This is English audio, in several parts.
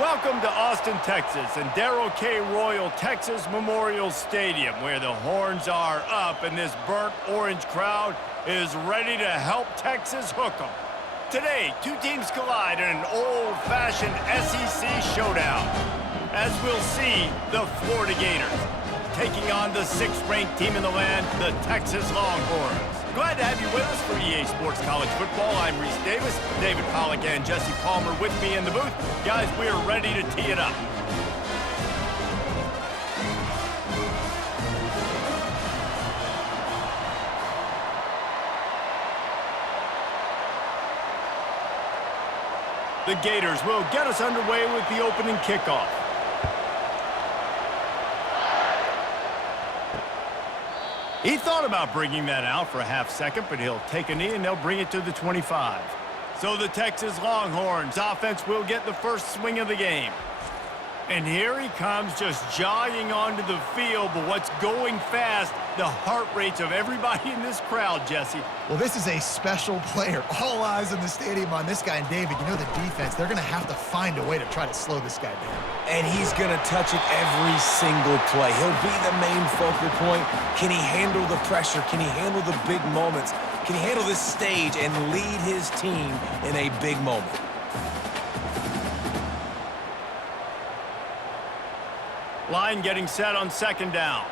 Welcome to Austin, Texas, and Darrell K. Royal Texas Memorial Stadium, where the horns are up and this burnt orange crowd is ready to help Texas hook 'em. Today, two teams collide in an old-fashioned SEC showdown. As we'll see, the Florida Gators taking on the 6th-ranked team in the land, the Texas Longhorns. Glad to have you with us for EA Sports College Football. I'm Reese Davis, David Pollack and Jesse Palmer with me in the booth. Guys, we are ready to tee it up. The Gators will get us underway with the opening kickoff. He thought about bringing that out for a half second, but he'll take a knee and they'll bring it to the 25. So the Texas Longhorns offense will get the first swing of the game. And here he comes, just jogging onto the field, but what's going fast, the heart rates of everybody in this crowd, Jesse. Well, this is a special player. All eyes in the stadium on this guy. And David, you know the defense, they're going to have to find a way to try to slow this guy down. And he's going to touch it every single play. He'll be the main focal point. Can he handle the pressure? Can he handle the big moments? Can he handle this stage and lead his team in a big moment? Line getting set on second down.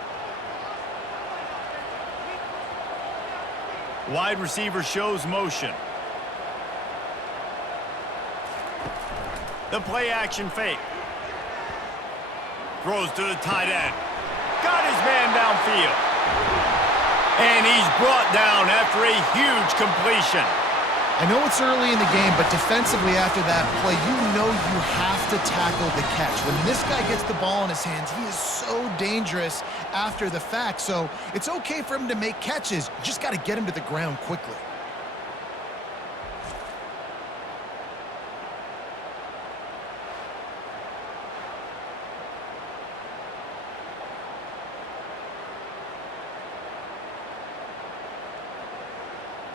Wide receiver shows motion. The play action fake. Throws to the tight end. Got his man downfield. And he's brought down after a huge completion. I know it's early in the game, but defensively after that play, you know you have to tackle the catch. When this guy gets the ball in his hands, he is so dangerous after the fact. So it's okay for him to make catches. You just got to get him to the ground quickly.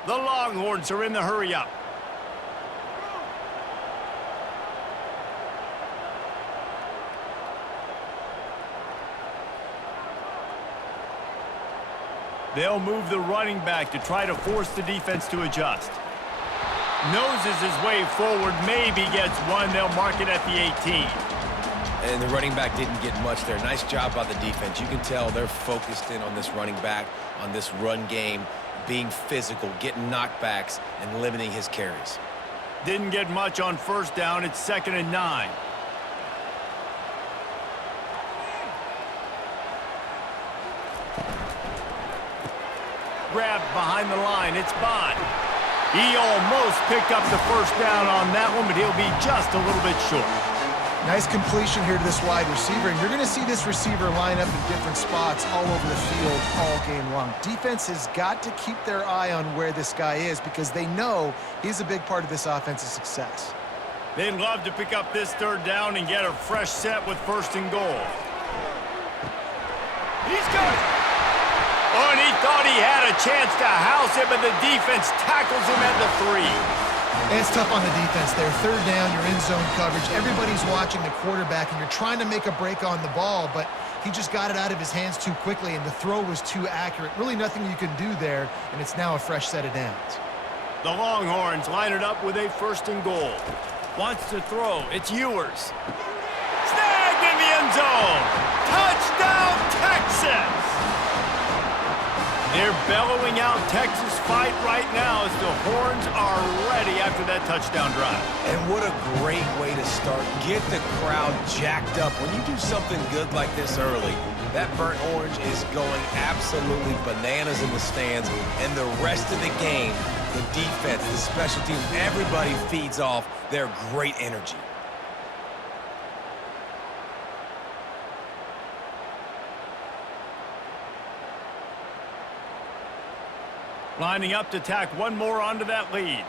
The Longhorns are in the hurry-up. They'll move the running back to try to force the defense to adjust. Noses his way forward, maybe gets one. They'll mark it at the 18. And the running back didn't get much there. Nice job by the defense. You can tell they're focused in on this running back, on this run game, being physical, getting knockbacks, and limiting his carries. Didn't get much on first down. It's 2nd and 9. Grabbed behind the line. It's Bond. He almost picked up the first down on that one, but he'll be just a little bit short. Nice completion here to this wide receiver, and you're going to see this receiver line up in different spots all over the field all game long. Defense has got to keep their eye on where this guy is because they know he's a big part of this offense's success. They'd love to pick up this third down and get a fresh set with 1st and goal. He's got it. Oh, and he thought he had a chance to house it, but the defense tackles him at the 3. And it's tough on the defense there. 3rd down, you're in zone coverage. Everybody's watching the quarterback, and you're trying to make a break on the ball, but he just got it out of his hands too quickly, and the throw was too accurate. Really nothing you can do there, and it's now a fresh set of downs. The Longhorns line it up with a 1st and goal. Wants to throw. It's Ewers. Snagged in the end zone. Touchdown, Texas! They're bellowing out Texas fight right now as the Horns are ready after that touchdown drive. And what a great way to start. Get the crowd jacked up. When you do something good like this early, that burnt orange is going absolutely bananas in the stands. And the rest of the game, the defense, the special teams, everybody feeds off their great energy. Lining up to tack one more onto that lead.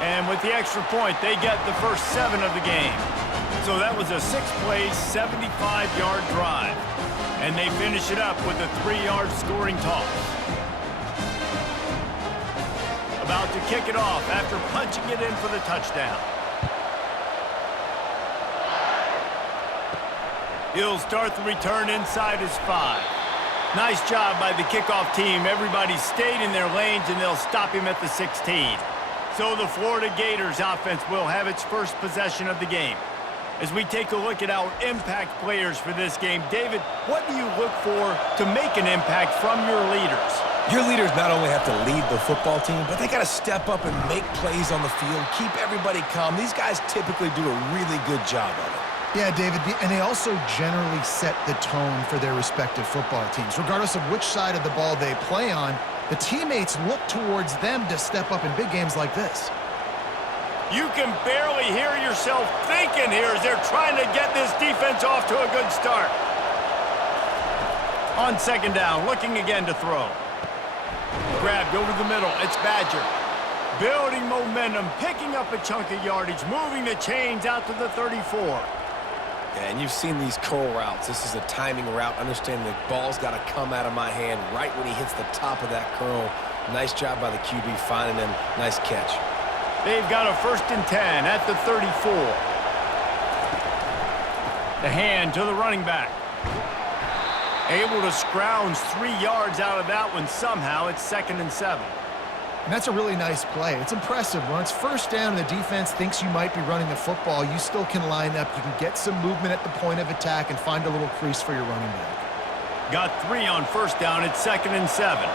And with the extra point, they get the first 7 of the game. So that was a 6-play, 75-yard drive. And they finish it up with a 3-yard scoring toss. about to kick it off after punching it in for the touchdown. He'll start the return inside his 5. Nice job by the kickoff team. Everybody stayed in their lanes, and they'll stop him at the 16. So the Florida Gators offense will have its first possession of the game. As we take a look at our impact players for this game, David, what do you look for to make an impact from your leaders? Your leaders not only have to lead the football team, but they got to step up and make plays on the field, keep everybody calm. These guys typically do a really good job of it. Yeah, David, and they also generally set the tone for their respective football teams. Regardless of which side of the ball they play on, the teammates look towards them to step up in big games like this. You can barely hear yourself thinking here as they're trying to get this defense off to a good start. On second down, looking again to throw. Grabbed over the middle, it's Badger. Building momentum, picking up a chunk of yardage, moving the chains out to the 34. Yeah, and you've seen these curl routes. This is a timing route. Understanding the ball's got to come out of my hand right when he hits the top of that curl. Nice job by the QB finding him. Nice catch. They've got a 1st and 10 at the 34. The hand to the running back. Able to scrounge 3 yards out of that one somehow. It's 2nd and 7. And that's a really nice play. It's impressive. When it's first down and the defense thinks you might be running the football, you still can line up. You can get some movement at the point of attack and find a little crease for your running back. Got 3 on 1st down. It's 2nd and 7.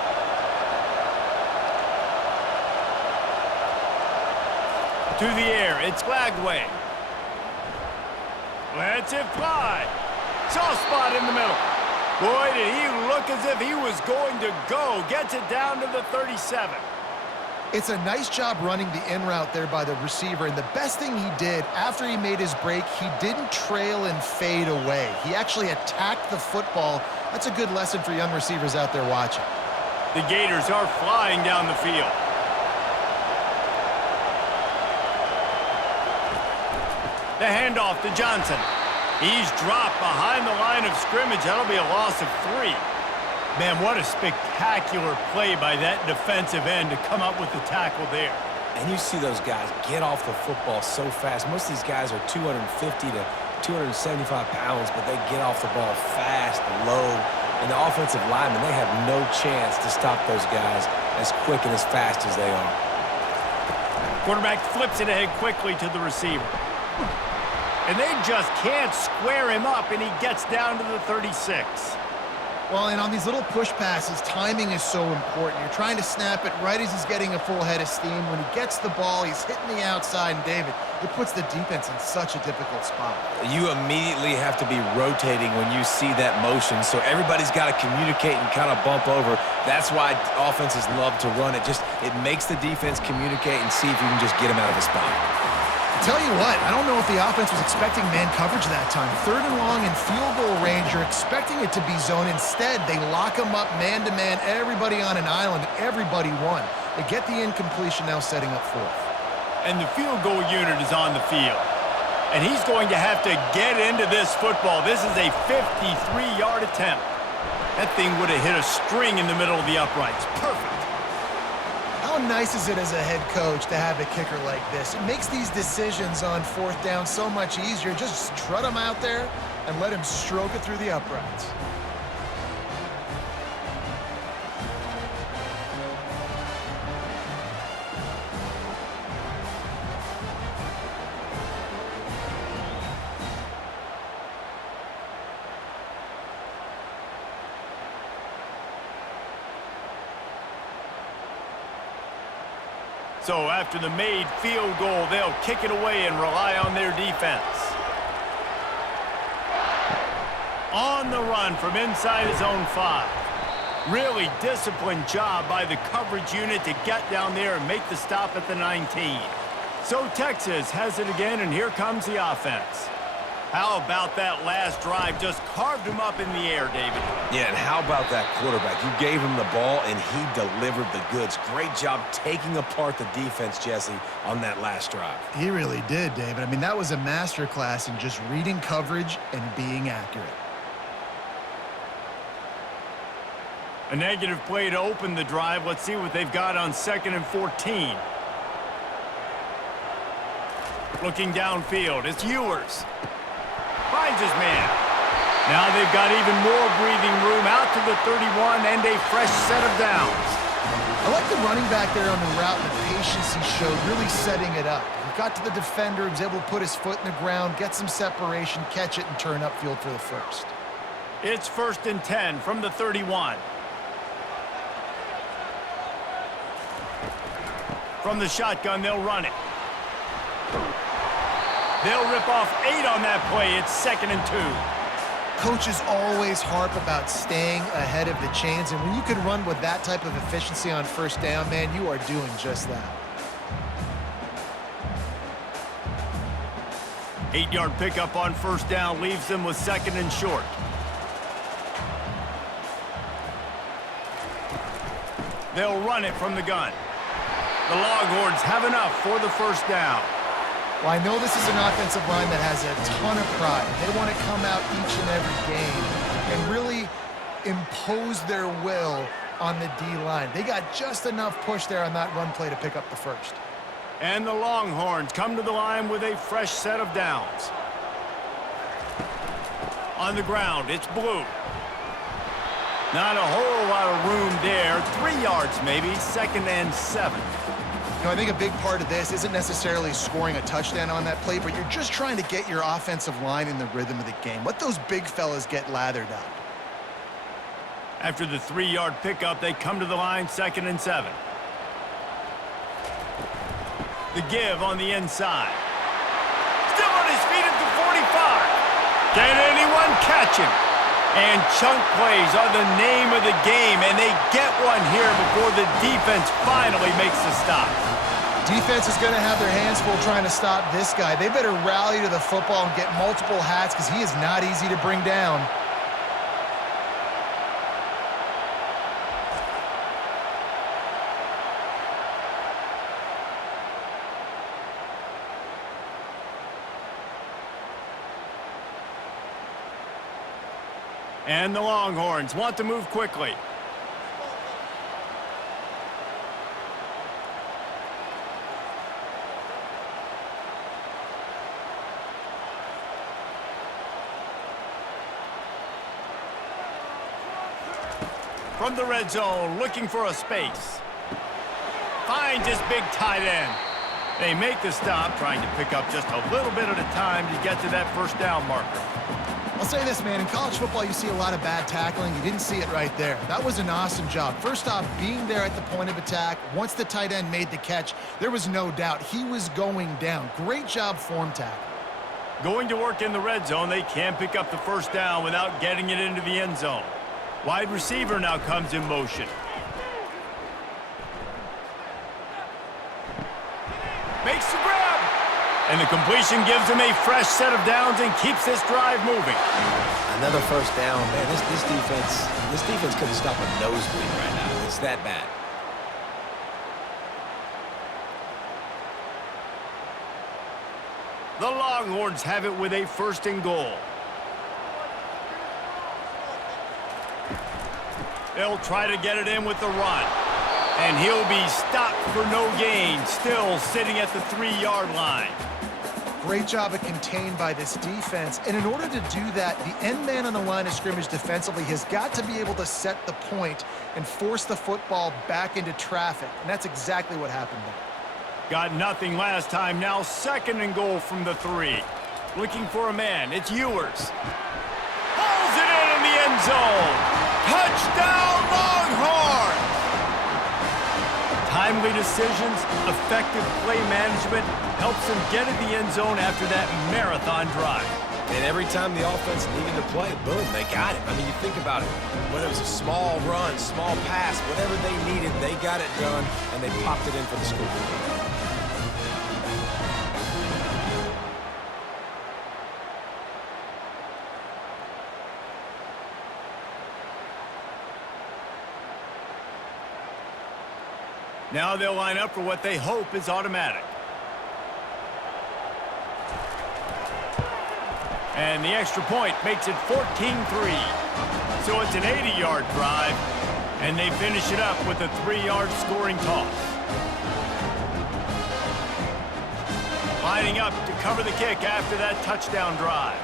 To the air, it's Lagway. Lets it fly. Soft spot in the middle. Boy, did he look as if he was going to go. Gets it down to the 37. It's a nice job running the in route there by the receiver, and the best thing he did after he made his break, he didn't trail and fade away. He actually attacked the football. That's a good lesson for young receivers out there watching. The Gators are flying down the field. The handoff to Johnson. He's dropped behind the line of scrimmage. That'll be a loss of 3. Man, what a spectacular play by that defensive end to come up with the tackle there. And you see those guys get off the football so fast. Most of these guys are 250 to 275 pounds, but they get off the ball fast, low. And the offensive linemen, they have no chance to stop those guys as quick and as fast as they are. Quarterback flips it ahead quickly to the receiver. And they just can't square him up, and he gets down to the 36. Well, and on these little push passes, timing is so important. You're trying to snap it right as he's getting a full head of steam. When he gets the ball, he's hitting the outside, and David, it puts the defense in such a difficult spot. You immediately have to be rotating when you see that motion, so everybody's got to communicate and kind of bump over. That's why offenses love to run it. It makes the defense communicate and see if you can just get him out of a spot. Tell you what, I don't know if the offense was expecting man coverage that time. 3rd and long in field goal range, you're expecting it to be zone. Instead, they lock him up man-to-man, everybody on an island, everybody won. They get the incompletion, now setting up 4th. And the field goal unit is on the field. And he's going to have to get into this football. This is a 53-yard attempt. That thing would have hit a string in the middle of the uprights. Perfect. How nice is it as a head coach to have a kicker like this? It makes these decisions on 4th down so much easier. Just strut him out there and let him stroke it through the uprights. So after the made field goal, they'll kick it away and rely on their defense. On the run from inside his own 5. Really disciplined job by the coverage unit to get down there and make the stop at the 19. So Texas has it again, and here comes the offense. How about that last drive? Just carved him up in the air, David. Yeah, and how about that quarterback? You gave him the ball, and he delivered the goods. Great job taking apart the defense, Jesse, on that last drive. He really did, David. I mean, that was a masterclass in just reading coverage and being accurate. A negative play to open the drive. Let's see what they've got on 2nd and 14. Looking downfield, it's Ewers. Finds his man. Now they've got even more breathing room out to the 31 and a fresh set of downs. I like the running back there on the route and the patience he showed, really setting it up. He got to the defender, he was able to put his foot in the ground, get some separation, catch it, and turn upfield for the first. It's 1st and 10 from the 31. From the shotgun, they'll run it. They'll rip off 8 on that play. It's 2nd and 2. Coaches always harp about staying ahead of the chains, and when you can run with that type of efficiency on 1st down, man, you are doing just that. 8-yard pickup on 1st down leaves them with 2nd and short. They'll run it from the gun. The Longhorns have enough for the 1st down. Well, I know this is an offensive line that has a ton of pride. They want to come out each and every game and really impose their will on the D-line. They got just enough push there on that run play to pick up the 1st. And the Longhorns come to the line with a fresh set of downs. On the ground, it's Blue. Not a whole lot of room there. 3 yards maybe, 2nd and 7. You know, I think a big part of this isn't necessarily scoring a touchdown on that play, but you're just trying to get your offensive line in the rhythm of the game. Let those big fellas get lathered up. After the 3-yard pickup, they come to the line, 2nd and 7. The give on the inside. Still on his feet at the 45. Can anyone catch him? And chunk plays are the name of the game, and they get one here before the defense finally makes the stop. Defense is going to have their hands full trying to stop this guy. They better rally to the football and get multiple hats because he is not easy to bring down. And the Longhorns want to move quickly. From the red zone, looking for a space. Finds his big tight end. They make the stop, trying to pick up just a little bit at a time to get to that 1st down marker. I'll say this, man. In college football, you see a lot of bad tackling. You didn't see it right there. That was an awesome job. First off, being there at the point of attack. Once the tight end made the catch, there was no doubt he was going down. Great job form tackle. Going to work in the red zone, they can't pick up the 1st down without getting it into the end zone. Wide receiver now comes in motion. Makes the grab. And the completion gives him a fresh set of downs and keeps this drive moving. Another 1st down. Man, this defense couldn't stop a nosebleed right now. It's that bad. The Longhorns have it with a 1st and goal. They'll try to get it in with the run. And he'll be stopped for no gain, still sitting at the 3-yard line. Great job of contained by this defense. And in order to do that, the end man on the line of scrimmage defensively has got to be able to set the point and force the football back into traffic. And that's exactly what happened there. Got nothing last time. Now 2nd and goal from the 3. Looking for a man. It's Ewers. Hauls it in the end zone. Touchdown, Longhorns! Timely decisions, effective play management helps them get in the end zone after that marathon drive. And every time the offense needed to play, boom, they got it. I mean, you think about it. Whether it was a small run, small pass, whatever they needed, they got it done, and they popped it in for the score. Now they'll line up for what they hope is automatic. And the extra point makes it 14-3. So it's an 80-yard drive. And they finish it up with a 3-yard scoring toss. Lining up to cover the kick after that touchdown drive.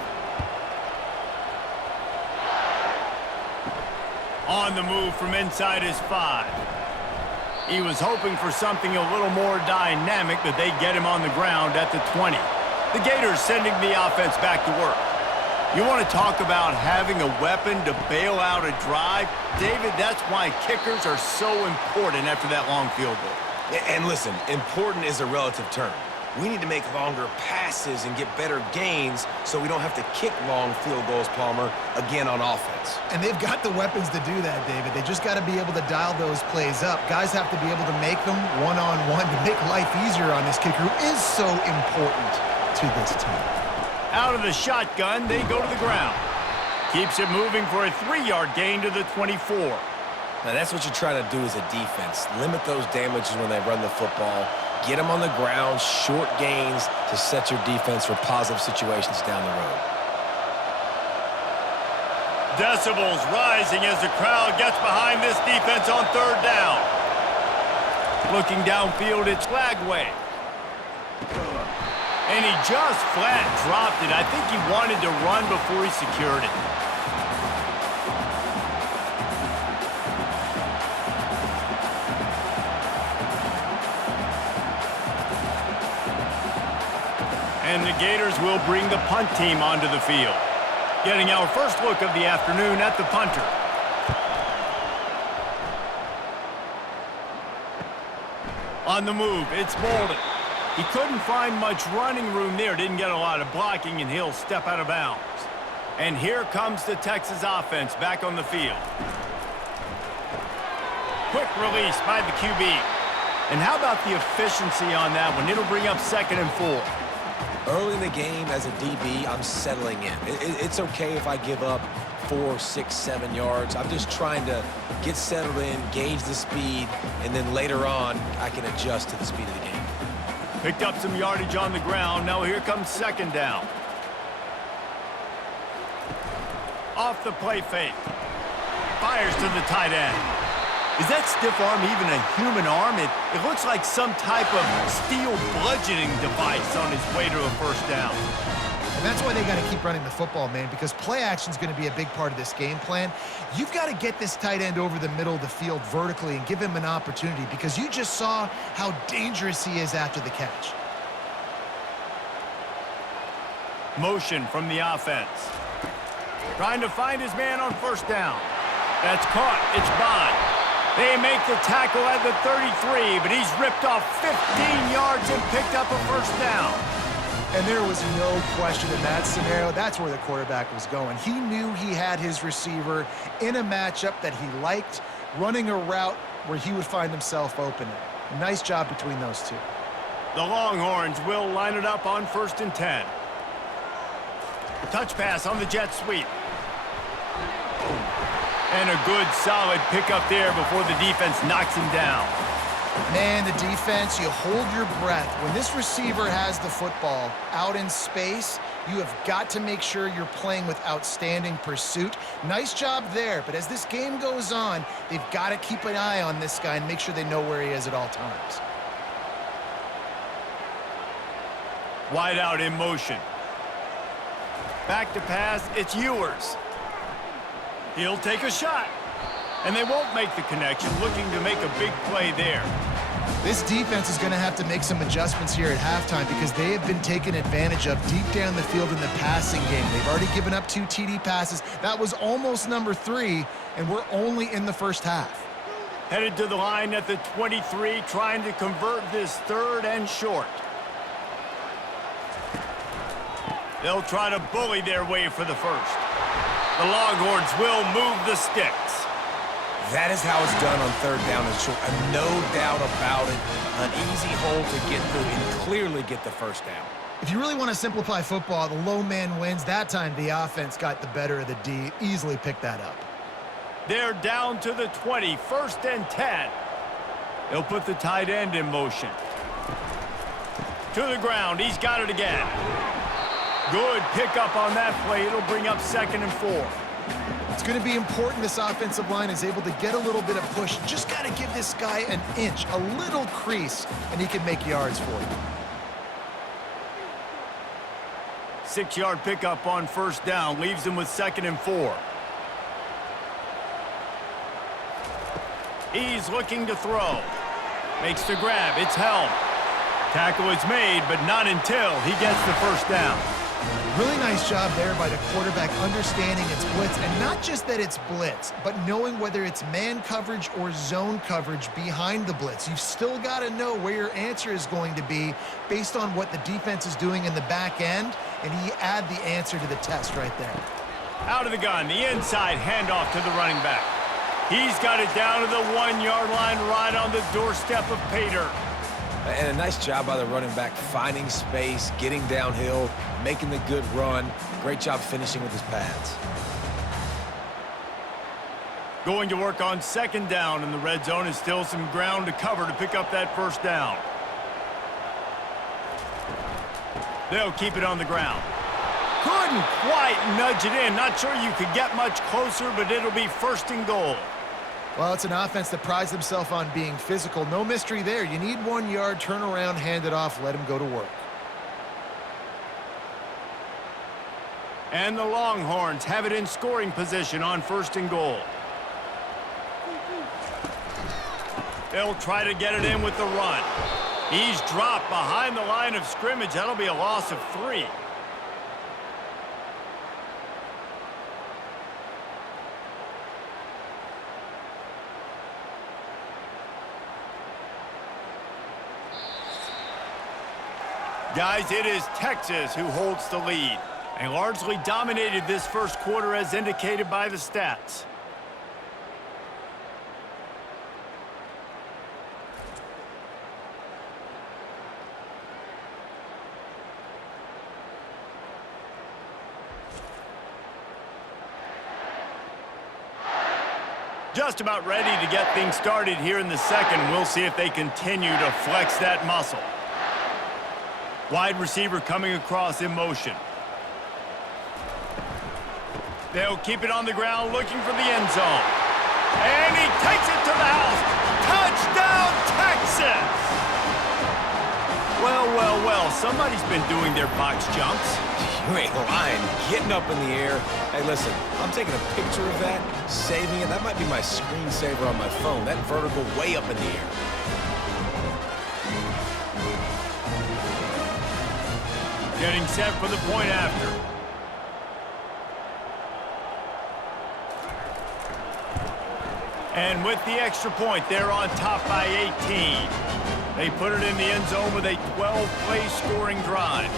On the move from inside his 5. He was hoping for something a little more dynamic, but they get him on the ground at the 20. The Gators sending the offense back to work. You want to talk about having a weapon to bail out a drive? David, that's why kickers are so important after that long field goal. And listen, important is a relative term. We need to make longer passes and get better gains so we don't have to kick long field goals, Palmer, again on offense. And they've got the weapons to do that, David. They just got to be able to dial those plays up. Guys have to be able to make them one-on-one to make life easier on this kicker who is so important to this team. Out of the shotgun, they go to the ground. Keeps it moving for a 3-yard gain to the 24. Now that's what you try to do as a defense. Limit those damages when they run the football. Get them on the ground, short gains to set your defense for positive situations down the road. Decibels rising as the crowd gets behind this defense on 3rd down. Looking downfield, it's Flagway. And he just flat dropped it. I think he wanted to run before he secured it. And the Gators will bring the punt team onto the field. Getting our first look of the afternoon at the punter. On the move, it's Bolden. He couldn't find much running room there, didn't get a lot of blocking, and he'll step out of bounds. And here comes the Texas offense back on the field. Quick release by the QB. And how about the efficiency on that one? It'll bring up 2nd and 4. Early in the game, as a DB, I'm settling in. It's okay if I give up 4, 6, 7 yards. I'm just trying to get settled in, gauge the speed, and then later on, I can adjust to the speed of the game. Picked up some yardage on the ground. Now here comes 2nd down. Off the play fake. Fires to the tight end. Is that stiff arm even a human arm? It looks like some type of steel bludgeoning device on his way to a 1st down. And that's why they got to keep running the football, man, because play action is going to be a big part of this game plan. You've got to get this tight end over the middle of the field vertically and give him an opportunity because you just saw how dangerous he is after the catch. Motion from the offense. Trying to find his man on 1st down. That's caught. It's Bond. They make the tackle at the 33, but he's ripped off 15 yards and picked up a 1st down. And there was no question in that scenario. That's where the quarterback was going. He knew he had his receiver in a matchup that he liked, running a route where he would find himself open. Nice job between those two. The Longhorns will line it up on 1st and 10. Touch pass on the jet sweep. And a good, solid pickup there before the defense knocks him down. Man, the defense, you hold your breath. When this receiver has the football out in space, you have got to make sure you're playing with outstanding pursuit. Nice job there, but as this game goes on, they've got to keep an eye on this guy and make sure they know where he is at all times. Wide out in motion. Back to pass, it's Ewers. He'll take a shot. And they won't make the connection, looking to make a big play there. This defense is going to have to make some adjustments here at halftime because they have been taken advantage of deep down the field in the passing game. They've already given up 2 TD passes. That was almost number 3, and we're only in the 1st half. Headed to the line at the 23, trying to convert this 3rd and short. They'll try to bully their way for the 1st. The Longhorns will move the sticks. That is how it's done on 3rd down and short. No doubt about it. An easy hole to get through and clearly get the 1st down. If you really want to simplify football, the low man wins. That time the offense got the better of the D. Easily picked that up. They're down to the 20, 1st and 10. They'll put the tight end in motion. To the ground, he's got it again. Good pickup on that play. It'll bring up 2nd and 4. It's going to be important this offensive line is able to get a little bit of push. Just got to give this guy an inch, a little crease, and he can make yards for you. 6-yard pickup on first down leaves him with 2nd and 4. He's looking to throw. Makes the grab. It's held. Tackle is made, but not until he gets the first down. Really nice job there by the quarterback understanding it's blitz, and not just that it's blitz, but knowing whether it's man coverage or zone coverage behind the blitz. You've still got to know where your answer is going to be based on what the defense is doing in the back end, and he add the answer to the test right there. Out of the gun, the inside handoff to the running back. He's got it down to the 1-yard line right on the doorstep of pay dirt. And a nice job by the running back, finding space, getting downhill, making the good run. Great job finishing with his pads. Going to work on 2nd down, and the red zone is still some ground to cover to pick up that first down. They'll keep it on the ground. Couldn't quite nudge it in. Not sure you could get much closer, but it'll be 1st and goal. Well, it's an offense that prides themselves on being physical. No mystery there. You need 1 yard, turn around, hand it off, let him go to work. And the Longhorns have it in scoring position on 1st and goal. They'll try to get it in with the run. He's dropped behind the line of scrimmage. That'll be a loss of 3. Guys, it is Texas who holds the lead and largely dominated this first quarter as indicated by the stats. Just about ready to get things started here in the second. We'll see if they continue to flex that muscle. Wide receiver coming across in motion. They'll keep it on the ground looking for the end zone. And he takes it to the house. Touchdown, Texas! Well, well, well, somebody's been doing their box jumps. You ain't lying. Getting up in the air. Hey, listen, I'm taking a picture of that, saving it. That might be my screensaver on my phone. That vertical way up in the air. Getting set for the point after. And with the extra point, they're on top by 18. They put it in the end zone with a 12-play scoring drive.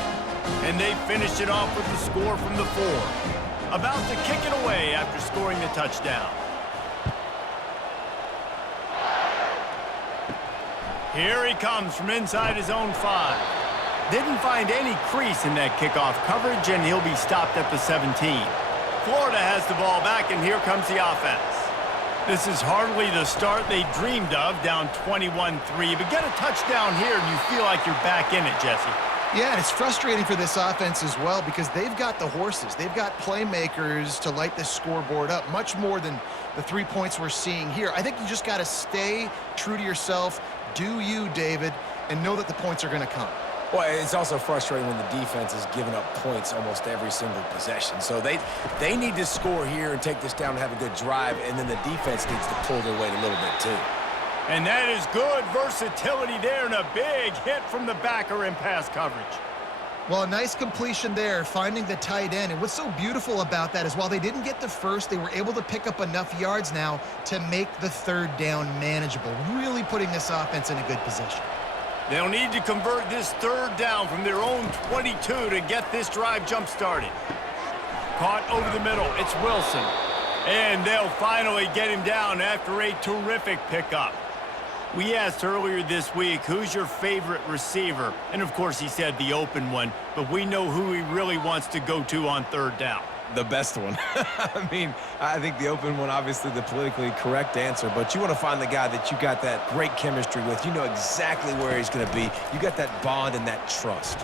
And they finished it off with the score from the 4. About to kick it away after scoring the touchdown. Here he comes from inside his own 5. Didn't find any crease in that kickoff coverage, and he'll be stopped at the 17. Florida has the ball back, and here comes the offense. This is hardly the start they dreamed of, down 21-3, but get a touchdown here, and you feel like you're back in it, Jesse. Yeah, and it's frustrating for this offense as well because they've got the horses. They've got playmakers to light this scoreboard up, much more than the 3 points we're seeing here. I think you just got to stay true to yourself, do you, David, and know that the points are going to come. Well, it's also frustrating when the defense is giving up points almost every single possession. So they need to score here and take this down and have a good drive, and then the defense needs to pull their weight a little bit too. And that is good versatility there, and a big hit from the backer in pass coverage. Well, a nice completion there, finding the tight end. And what's so beautiful about that is while they didn't get the first, they were able to pick up enough yards now to make the 3rd down manageable, really putting this offense in a good position. They'll need to convert this 3rd down from their own 22 to get this drive jump-started. Caught over the middle. It's Wilson. And they'll finally get him down after a terrific pickup. We asked earlier this week, who's your favorite receiver? And, of course, he said the open one, but we know who he really wants to go to on 3rd down. The best one. I mean, I think the open one, obviously the politically correct answer, but you want to find the guy that you got that great chemistry with. You know exactly where he's going to be. You got that bond and that trust.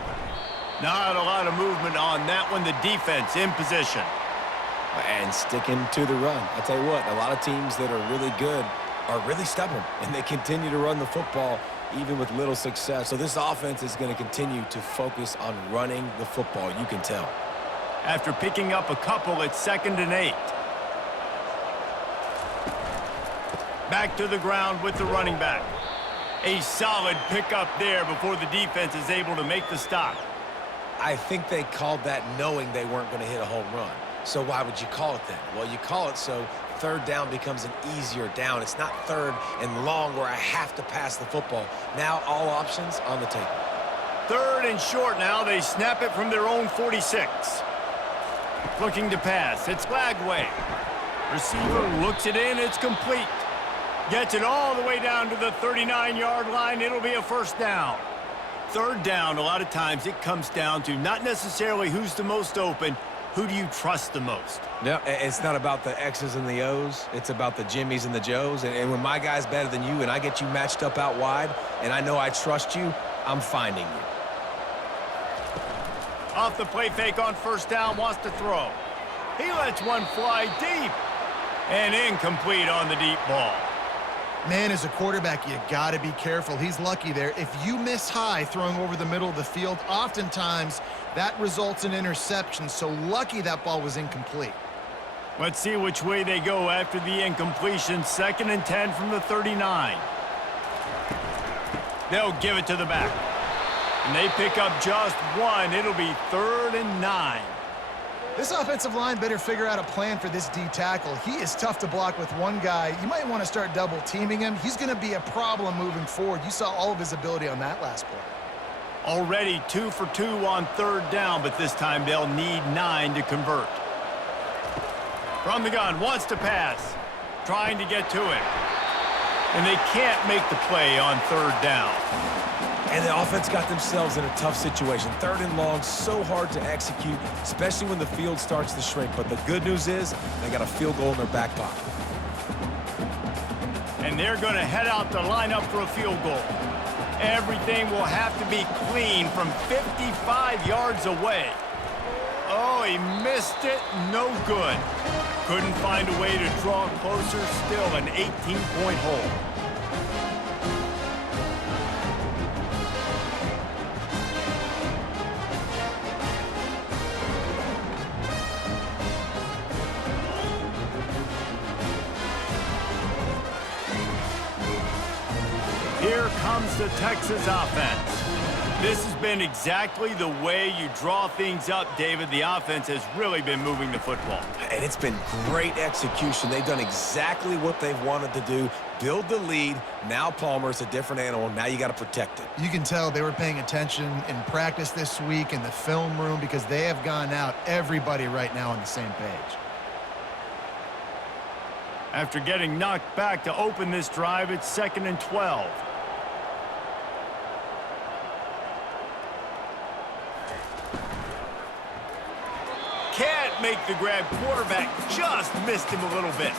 Not a lot of movement on that one. The defense in position. And sticking to the run. I tell you what, a lot of teams that are really good are really stubborn, and they continue to run the football even with little success. So this offense is going to continue to focus on running the football, you can tell. After picking up a couple, it's 2nd and 8. Back to the ground with the running back. A solid pickup there before the defense is able to make the stop. I think they called that knowing they weren't going to hit a home run. So why would you call it then? Well, you call it so 3rd down becomes an easier down. It's not 3rd and long where I have to pass the football. Now all options on the table. 3rd and short now. They snap it from their own 46. Looking to pass. It's Lagway. Receiver looks it in. It's complete. Gets it all the way down to the 39-yard line. It'll be a 1st down. 3rd down, a lot of times it comes down to not necessarily who's the most open, who do you trust the most? Yeah, it's not about the X's and the O's. It's about the Jimmies and the Joes. And when my guy's better than you and I get you matched up out wide and I know I trust you, I'm finding you. Off the play fake on 1st down, wants to throw. He lets one fly deep. And incomplete on the deep ball. Man, as a quarterback, you got to be careful. He's lucky there. If you miss high throwing over the middle of the field, oftentimes that results in interception. So lucky that ball was incomplete. Let's see which way they go after the incompletion. 2nd and 10 from the 39. They'll give it to the back. And they pick up just one. It'll be 3rd and 9. This offensive line better figure out a plan for this D tackle. He is tough to block with one guy. You might want to start double teaming him. He's going to be a problem moving forward. You saw all of his ability on that last play. Already 2 for 2 on 3rd down, but this time they'll need 9 to convert. From the gun, wants to pass. Trying to get to it. And they can't make the play on 3rd down. And the offense got themselves in a tough situation. 3rd and long, so hard to execute, especially when the field starts to shrink. But the good news is they got a field goal in their back pocket. And they're going to head out to line up for a field goal. Everything will have to be clean from 55 yards away. Oh, he missed it. No good. Couldn't find a way to draw closer. Still an 18-point hole. Here comes the Texas offense. This has been exactly the way you draw things up, David. The offense has really been moving the football. And it's been great execution. They've done exactly what they've wanted to do. Build the lead. Now Palmer's a different animal. Now you got to protect it. You can tell they were paying attention in practice this week in the film room because they have gone out, everybody right now on the same page. After getting knocked back to open this drive, it's 2nd and 12. Can't make the grab. Quarterback just missed him a little bit.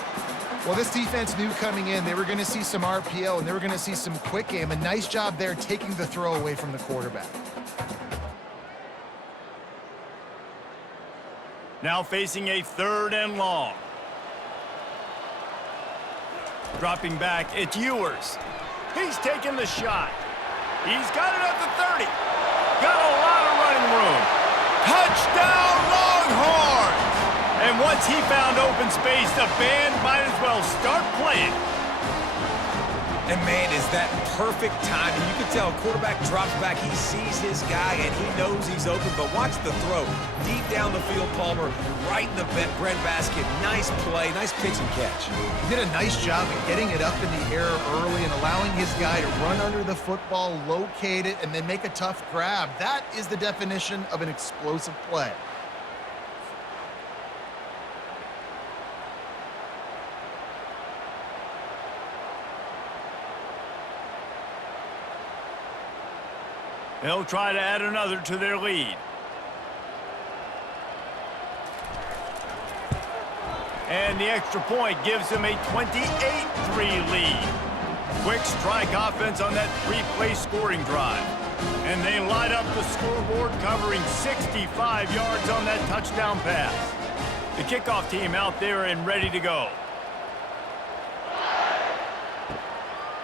Well, this defense knew coming in they were going to see some RPO and they were going to see some quick game. A nice job there taking the throw away from the quarterback. Now facing a 3rd and long. Dropping back, it's Ewers. He's taking the shot. He's got it at the 30. Got a lot of running room. Touchdown, Longhorns! And once he found open space, the band might as well start playing. And, man, is that perfect timing. You can tell quarterback drops back. He sees his guy, and he knows he's open. But watch the throw. Deep down the field, Palmer, right in the breadbasket. Nice play, nice pitch and catch. He did a nice job of getting it up in the air early and allowing his guy to run under the football, locate it, and then make a tough grab. That is the definition of an explosive play. They'll try to add another to their lead. And the extra point gives them a 28-3 lead. Quick strike offense on that 3-play scoring drive. And they light up the scoreboard, covering 65 yards on that touchdown pass. The kickoff team out there and ready to go.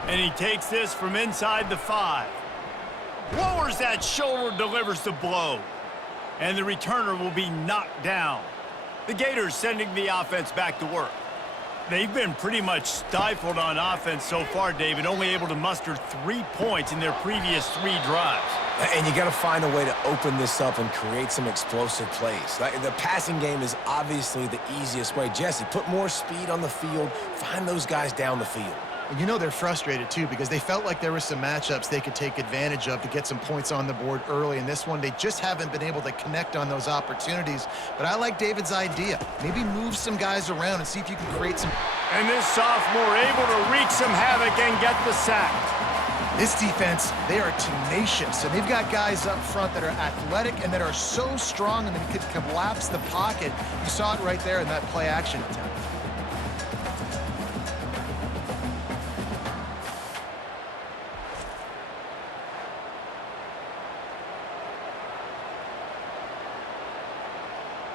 And he takes this from inside the 5. Lowers that shoulder, delivers the blow. And the returner will be knocked down. The Gators sending the offense back to work. They've been pretty much stifled on offense so far, David, only able to muster 3 points in their previous 3 drives. And you got to find a way to open this up and create some explosive plays. The passing game is obviously the easiest way. Jesse, put more speed on the field. Find those guys down the field. And you know they're frustrated, too, because they felt like there were some matchups they could take advantage of to get some points on the board early. In this one, they just haven't been able to connect on those opportunities. But I like David's idea. Maybe move some guys around and see if you can create some... And this sophomore able to wreak some havoc and get the sack. This defense, they are tenacious, and they've got guys up front that are athletic and that are so strong and they could collapse the pocket. You saw it right there in that play-action attempt.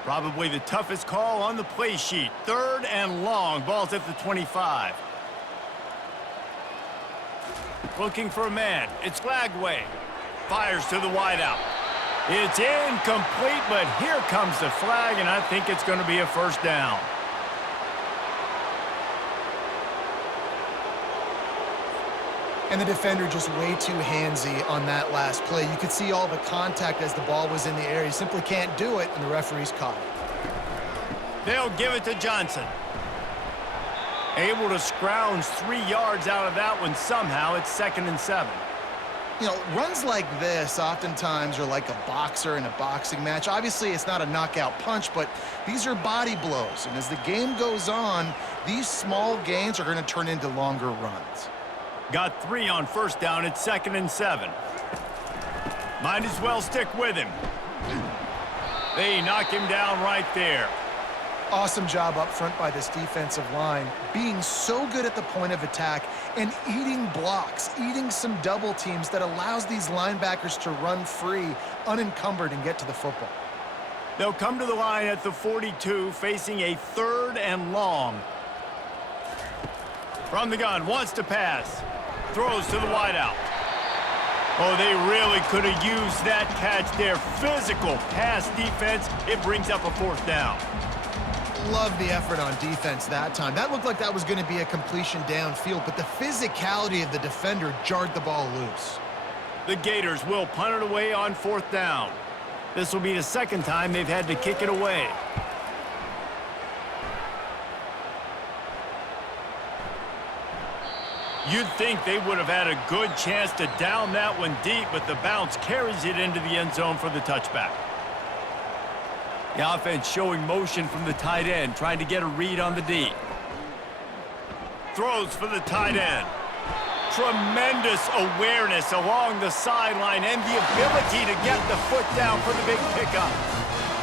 Probably the toughest call on the play sheet. 3rd and long. Ball's at the 25. Looking for a man. It's Lagway. Fires to the wideout. It's incomplete, but here comes the flag, and I think it's going to be a first down. And the defender just way too handsy on that last play. You could see all the contact as the ball was in the air. He simply can't do it, and the referee's caught it. They'll give it to Johnson. Able to scrounge 3 yards out of that one somehow. It's 2nd and 7. You know, runs like this oftentimes are like a boxer in a boxing match. Obviously, it's not a knockout punch, but these are body blows. And as the game goes on, these small gains are going to turn into longer runs. Got 3 on first down. It's 2nd and 7. Might as well stick with him. They knock him down right there. Awesome job up front by this defensive line, being so good at the point of attack and eating blocks, eating some double teams that allows these linebackers to run free, unencumbered, and get to the football. They'll come to the line at the 42, facing a 3rd and long. From the gun, wants to pass. Throws to the wideout. Oh, they really could have used that catch there. Physical pass defense. It brings up a 4th down. Love the effort on defense that time. That looked like that was going to be a completion downfield, but the physicality of the defender jarred the ball loose. The Gators will punt it away on 4th down. This will be the 2nd time they've had to kick it away. You'd think they would have had a good chance to down that one deep, but the bounce carries it into the end zone for the touchback. The offense showing motion from the tight end, trying to get a read on the D. Throws for the tight end. Tremendous awareness along the sideline and the ability to get the foot down for the big pickup.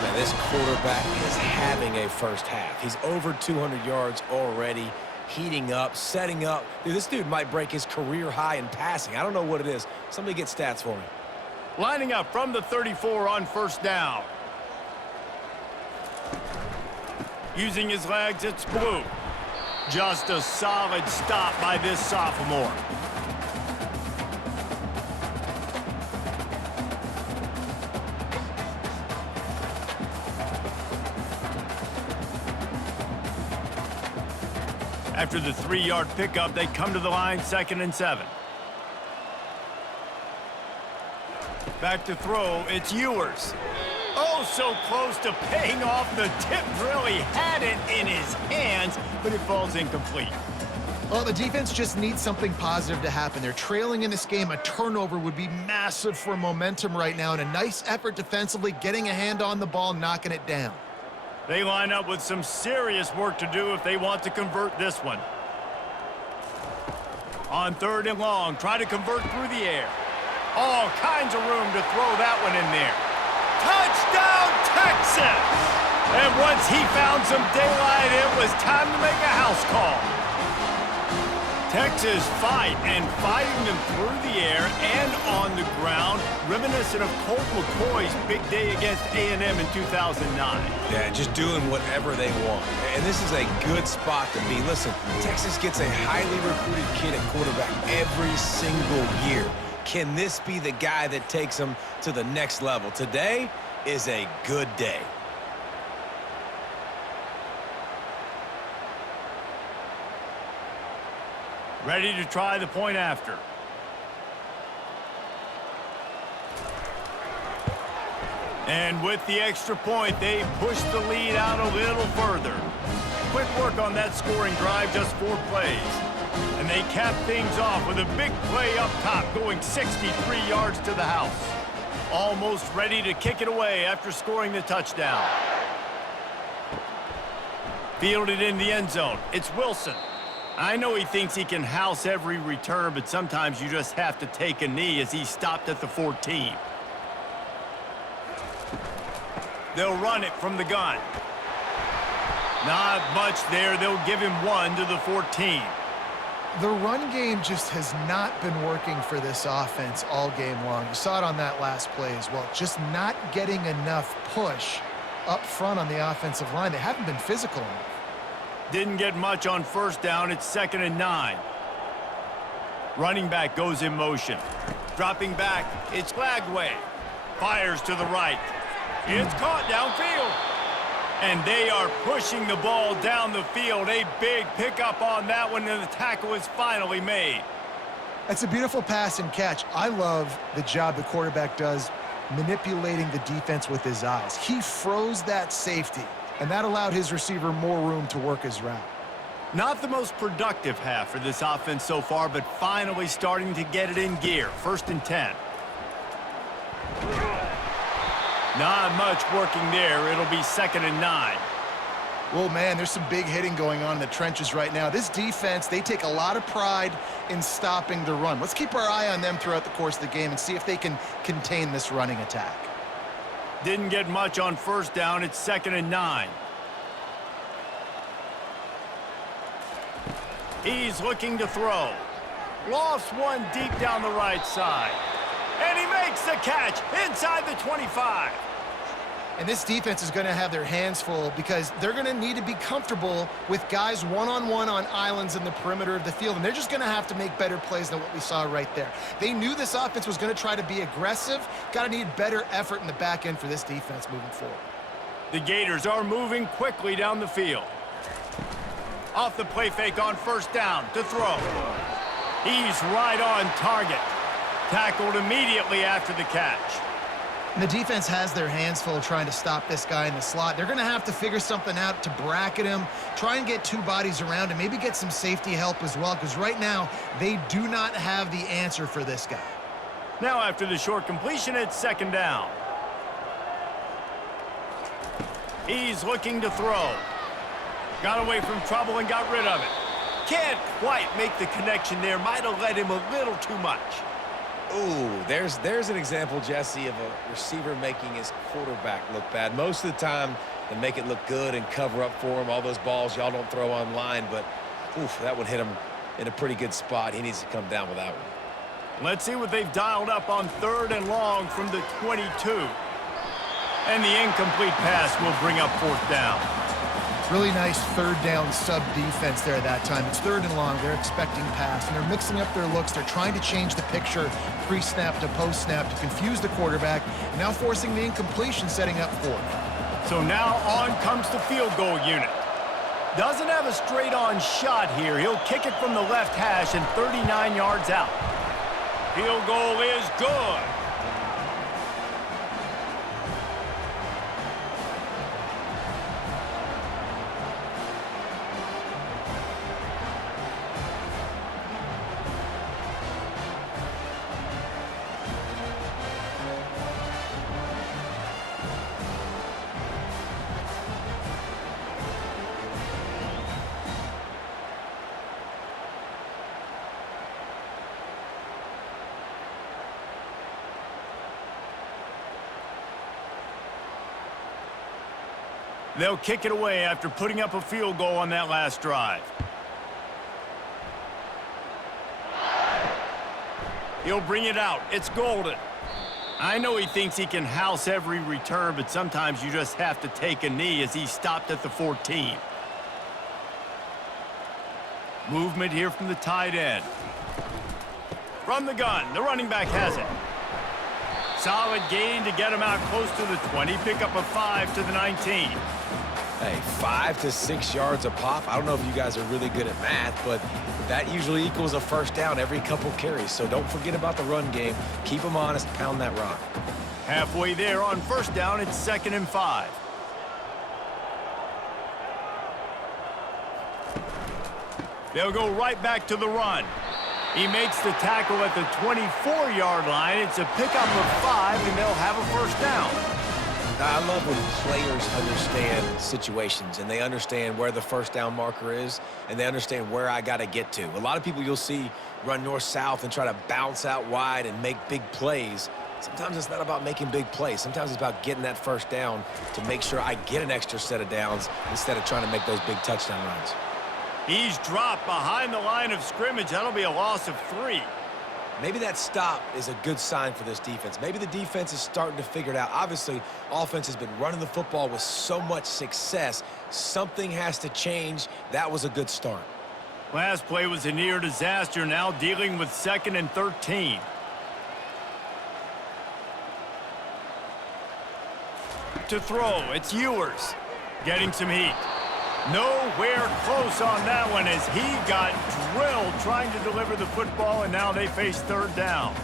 Now, this quarterback is having a first half. He's over 200 yards already, heating up, setting up. Dude, this dude might break his career high in passing. I don't know what it is. Somebody get stats for me. Lining up from the 34 on 1st down. Using his legs, it's Blue. Just a solid stop by this sophomore. After the 3-yard pickup, they come to the line, 2nd and 7. Back to throw, it's Ewers. Oh, so close to paying off. The tip really had it in his hands, but it falls incomplete. Well, the defense just needs something positive to happen. They're trailing in this game. A turnover would be massive for momentum right now, and a nice effort defensively, getting a hand on the ball, knocking it down. They line up with some serious work to do if they want to convert this one. On 3rd and long, try to convert through the air. All kinds of room to throw that one in there. Touchdown, Texas! And once he found some daylight, it was time to make a house call. Texas fighting them through the air and on the ground, reminiscent of Colt McCoy's big day against A&M in 2009. Yeah, just doing whatever they want. And this is a good spot to be. Listen, Texas gets a highly recruited kid at quarterback every single year. Can this be the guy that takes them to the next level? Today is a good day. Ready to try the point after. And with the extra point, they push the lead out a little further. Quick work on that scoring drive, just 4 plays. And they cap things off with a big play up top, going 63 yards to the house. Almost ready to kick it away after scoring the touchdown. Fielded in the end zone. It's Wilson. I know he thinks he can house every return, but sometimes you just have to take a knee as he stopped at the 14. They'll run it from the gun. Not much there. They'll give him 1 to the 14. The run game just has not been working for this offense all game long. You saw it on that last play as well. Just not getting enough push up front on the offensive line. They haven't been physical enough. Didn't get much on first down. It's 2nd and 9. Running back goes in motion. Dropping back, it's Lagway. Fires to the right. It's caught downfield. And they are pushing the ball down the field. A big pickup on that one, and the tackle is finally made. That's a beautiful pass and catch. I love the job the quarterback does manipulating the defense with his eyes. He froze that safety, and that allowed his receiver more room to work his route. Not the most productive half for this offense so far, but finally starting to get it in gear. 1st and 10. Not much working there. It'll be 2nd and 9. Well, man, there's some big hitting going on in the trenches right now. This defense, they take a lot of pride in stopping the run. Let's keep our eye on them throughout the course of the game and see if they can contain this running attack. Didn't get much on first down. It's 2nd and 9. He's looking to throw. Lost one deep down the right side. And he makes the catch inside the 25. And this defense is going to have their hands full because they're going to need to be comfortable with guys one-on-one on islands in the perimeter of the field. And they're just going to have to make better plays than what we saw right there. They knew this offense was going to try to be aggressive. Got to need better effort in the back end for this defense moving forward. The Gators are moving quickly down the field. Off the play fake on first down to throw. He's right on target. Tackled immediately after the catch. And the defense has their hands full trying to stop this guy in the slot. They're going to have to figure something out to bracket him, try and get 2 bodies around him, maybe get some safety help as well, because right now they do not have the answer for this guy. Now after the short completion, it's 2nd down. He's looking to throw. Got away from trouble and got rid of it. Can't quite make the connection there. Might have let him a little too much. Ooh, there's an example, Jesse, of a receiver making his quarterback look bad. Most of the time, they make it look good and cover up for him. All those balls y'all don't throw online, but oof, that would hit him in a pretty good spot. He needs to come down with that one. Let's see what they've dialed up on 3rd and long from the 22. And the incomplete pass will bring up 4th down. Really nice 3rd down sub defense there that time. It's 3rd and long. They're expecting pass, and they're mixing up their looks. They're trying to change the picture pre-snap to post-snap to confuse the quarterback, and now forcing the incompletion, setting up 4th. So now on comes the field goal unit. Doesn't have a straight-on shot here. He'll kick it from the left hash and 39 yards out. Field goal is good. They'll kick it away after putting up a field goal on that last drive. He'll bring it out. It's golden. I know he thinks he can house every return, but sometimes you just have to take a knee as he stopped at the 14. Movement here from the tight end. From the gun, the running back has it. Solid gain to get him out close to the 20. Pick up a 5 to the 19. Hey, 5 to 6 yards a pop. I don't know if you guys are really good at math, but that usually equals a first down every couple carries. So don't forget about the run game. Keep them honest. Pound that rock. Halfway there on first down, it's 2nd and 5. They'll go right back to the run. He makes the tackle at the 24-yard line. It's a pickup of 5, and they'll have a first down. I love when players understand situations, and they understand where the first down marker is, and they understand where I got to get to. A lot of people you'll see run north-south and try to bounce out wide and make big plays. Sometimes it's not about making big plays. Sometimes it's about getting that first down to make sure I get an extra set of downs instead of trying to make those big touchdown runs. He's dropped behind the line of scrimmage. That'll be a loss of 3. Maybe that stop is a good sign for this defense. Maybe the defense is starting to figure it out. Obviously, offense has been running the football with so much success. Something has to change. That was a good start. Last play was a near disaster. Now dealing with 2nd and 13. To throw, it's Ewers. Getting some heat. Nowhere close on that one as he got drilled trying to deliver the football, and now they face 3rd down.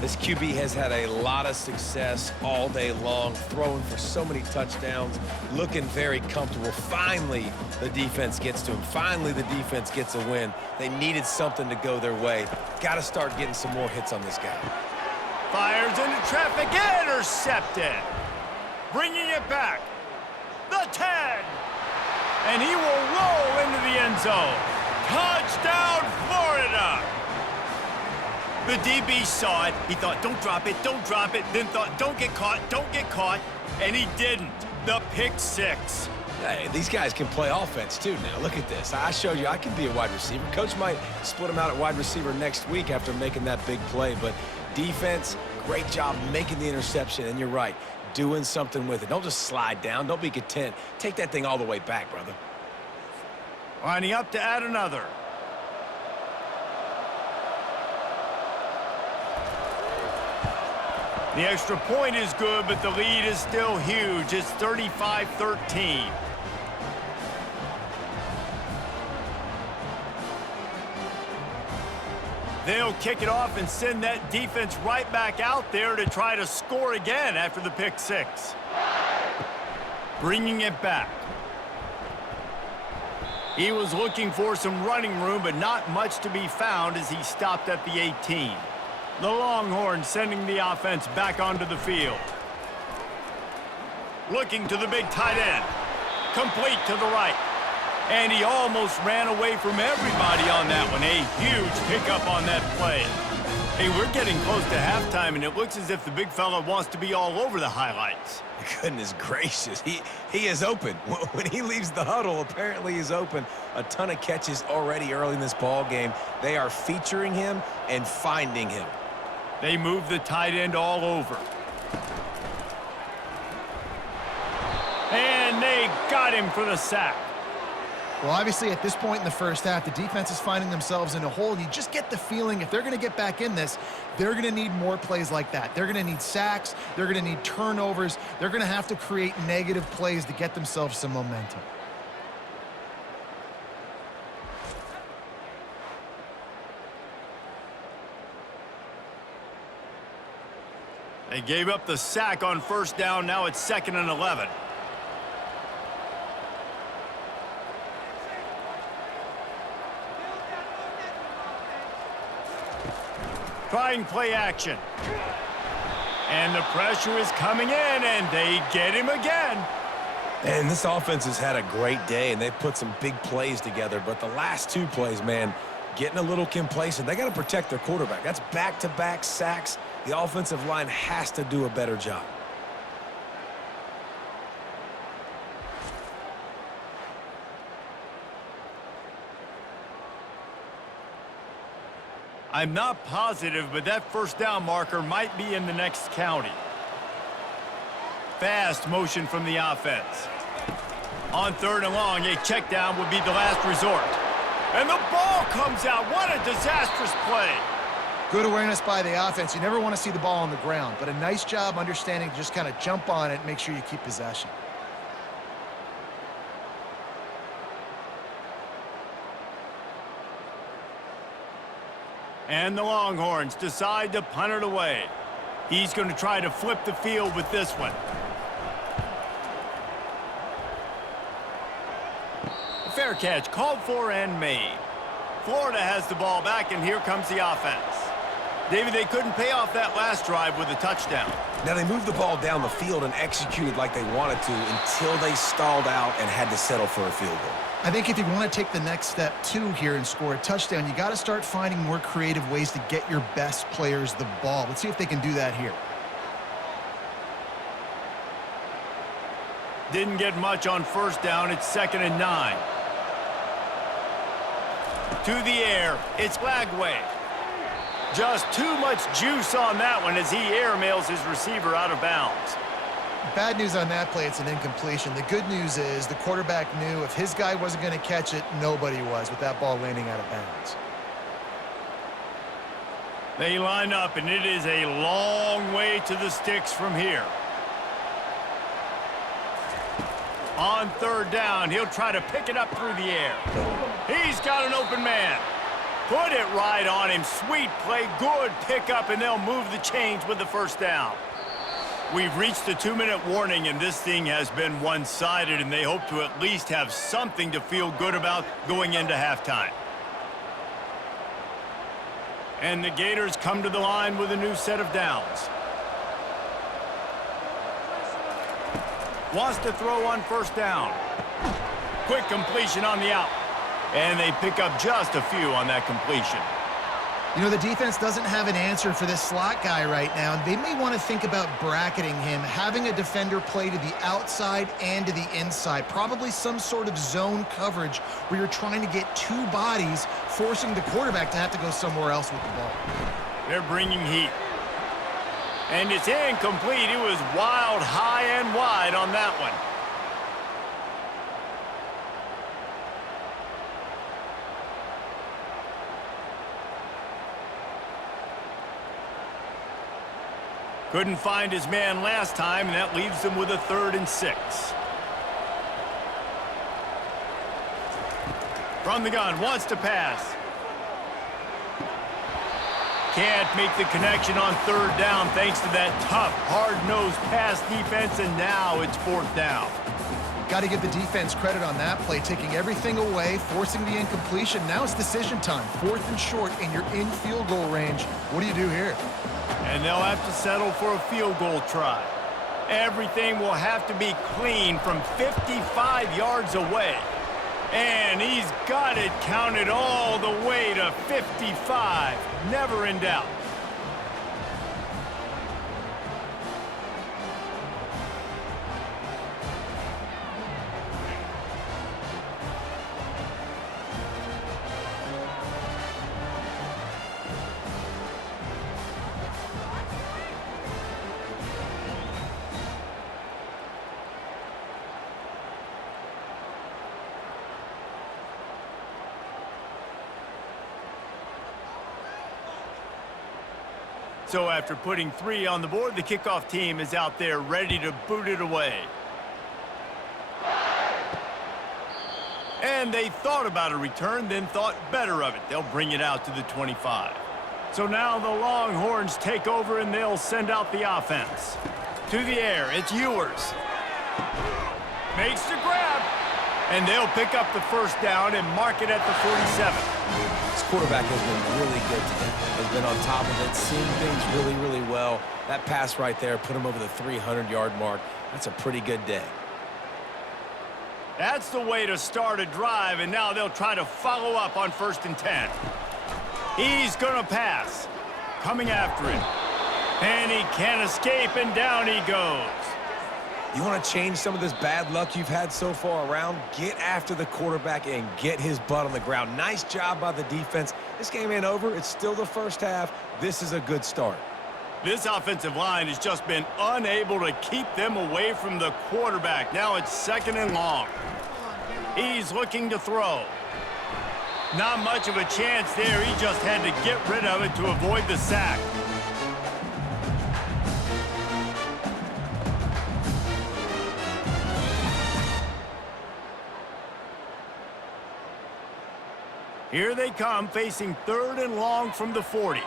This QB has had a lot of success all day long, throwing for so many touchdowns, looking very comfortable. Finally, the defense gets to him. Finally, the defense gets a win. They needed something to go their way. Got to start getting some more hits on this guy. Fires into traffic, intercepted. Bringing it back. The 10. And he will roll into the end zone. Touchdown, Florida! The DB saw it. He thought, don't drop it, don't drop it. Then thought, don't get caught, don't get caught. And he didn't. The pick 6. Hey, these guys can play offense, too, now. Look at this. I showed you I can be a wide receiver. Coach might split him out at wide receiver next week after making that big play. But defense, great job making the interception. And you're right. Doing something with it. Don't just slide down. Don't be content. Take that thing all the way back, brother. Lining up to add another. The extra point is good, but the lead is still huge. It's 35-13. They'll kick it off and send that defense right back out there to try to score again after the pick 6. Bringing it back. He was looking for some running room, but not much to be found as he stopped at the 18. The Longhorns sending the offense back onto the field. Looking to the big tight end. Complete to the right. And he almost ran away from everybody on that one. A huge pickup on that play. Hey, we're getting close to halftime, and it looks as if the big fella wants to be all over the highlights. Goodness gracious. He is open. When he leaves the huddle, apparently he's open. A ton of catches already early in this ball game. They are featuring him and finding him. They move the tight end all over. And they got him for the sack. Well, obviously, at this point in the first half, the defense is finding themselves in a hole, and you just get the feeling if they're going to get back in this, they're going to need more plays like that. They're going to need sacks. They're going to need turnovers. They're going to have to create negative plays to get themselves some momentum. They gave up the sack on first down. Now it's 2nd and 11. Trying play action. And the pressure is coming in, and they get him again. And this offense has had a great day, and they've put some big plays together. But the last 2 plays, man, getting a little complacent. They got to protect their quarterback. That's back-to-back sacks. The offensive line has to do a better job. I'm not positive, but that first down marker might be in the next county. Fast motion from the offense. On 3rd and long, a check down would be the last resort. And the ball comes out. What a disastrous play. Good awareness by the offense. You never want to see the ball on the ground, but a nice job understanding to just kind of jump on it and make sure you keep possession. And the Longhorns decide to punt it away. He's going to try to flip the field with this one. A fair catch called for and made. Florida has the ball back, and here comes the offense. David, they couldn't pay off that last drive with a touchdown. Now, they moved the ball down the field and executed like they wanted to until they stalled out and had to settle for a field goal. I think if you want to take the next step, too, here and score a touchdown, you got to start finding more creative ways to get your best players the ball. Let's see if they can do that here. Didn't get much on first down. It's 2nd and 9. To the air. It's Lagway. Just too much juice on that one as he airmails his receiver out of bounds. Bad news on that play, it's an incompletion. The good news is the quarterback knew if his guy wasn't going to catch it, nobody was with that ball landing out of bounds. They line up, and it is a long way to the sticks from here. On 3rd down, he'll try to pick it up through the air. He's got an open man. Put it right on him. Sweet play, good pickup, and they'll move the chains with the first down. We've reached the 2-minute warning, and this thing has been one-sided, and they hope to at least have something to feel good about going into halftime. And the Gators come to the line with a new set of downs. Wants to throw on first down. Quick completion on the out. And they pick up just a few on that completion. You know, the defense doesn't have an answer for this slot guy right now. They may want to think about bracketing him, having a defender play to the outside and to the inside. Probably some sort of zone coverage where you're trying to get two bodies, forcing the quarterback to have to go somewhere else with the ball. They're bringing heat. And it's incomplete. It was wild, high and wide on that one. Couldn't find his man last time, and that leaves them with a 3rd and 6. From the gun, wants to pass. Can't make the connection on 3rd down thanks to that tough, hard-nosed pass defense, and now it's 4th down. Got to give the defense credit on that play, taking everything away, forcing the incompletion. Now it's decision time. 4th and short, and you're in field goal range. What do you do here? And they'll have to settle for a field goal try. Everything will have to be clean from 55 yards away. And he's got it counted all the way to 55. Never in doubt. So after putting 3 on the board, the kickoff team is out there ready to boot it away. And they thought about a return, then thought better of it. They'll bring it out to the 25. So now the Longhorns take over, and they'll send out the offense. To the air, it's Ewers. Makes the grab. And they'll pick up the first down and mark it at the 47. This quarterback has been really good today. Has been on top of it, seeing things really, really well. That pass right there put him over the 300-yard mark. That's a pretty good day. That's the way to start a drive, and now they'll try to follow up on 1st and 10. He's going to pass. Coming after him. And he can't escape, and down he goes. You want to change some of this bad luck you've had so far around? Get after the quarterback and get his butt on the ground. Nice job by the defense This game ain't over. It's still the first half. This is a good start. This offensive line has just been unable to keep them away from the quarterback. Now it's 2nd and long. He's looking to throw. Not much of a chance there. He just had to get rid of it to avoid the sack. Here they come, facing 3rd and long from the 40.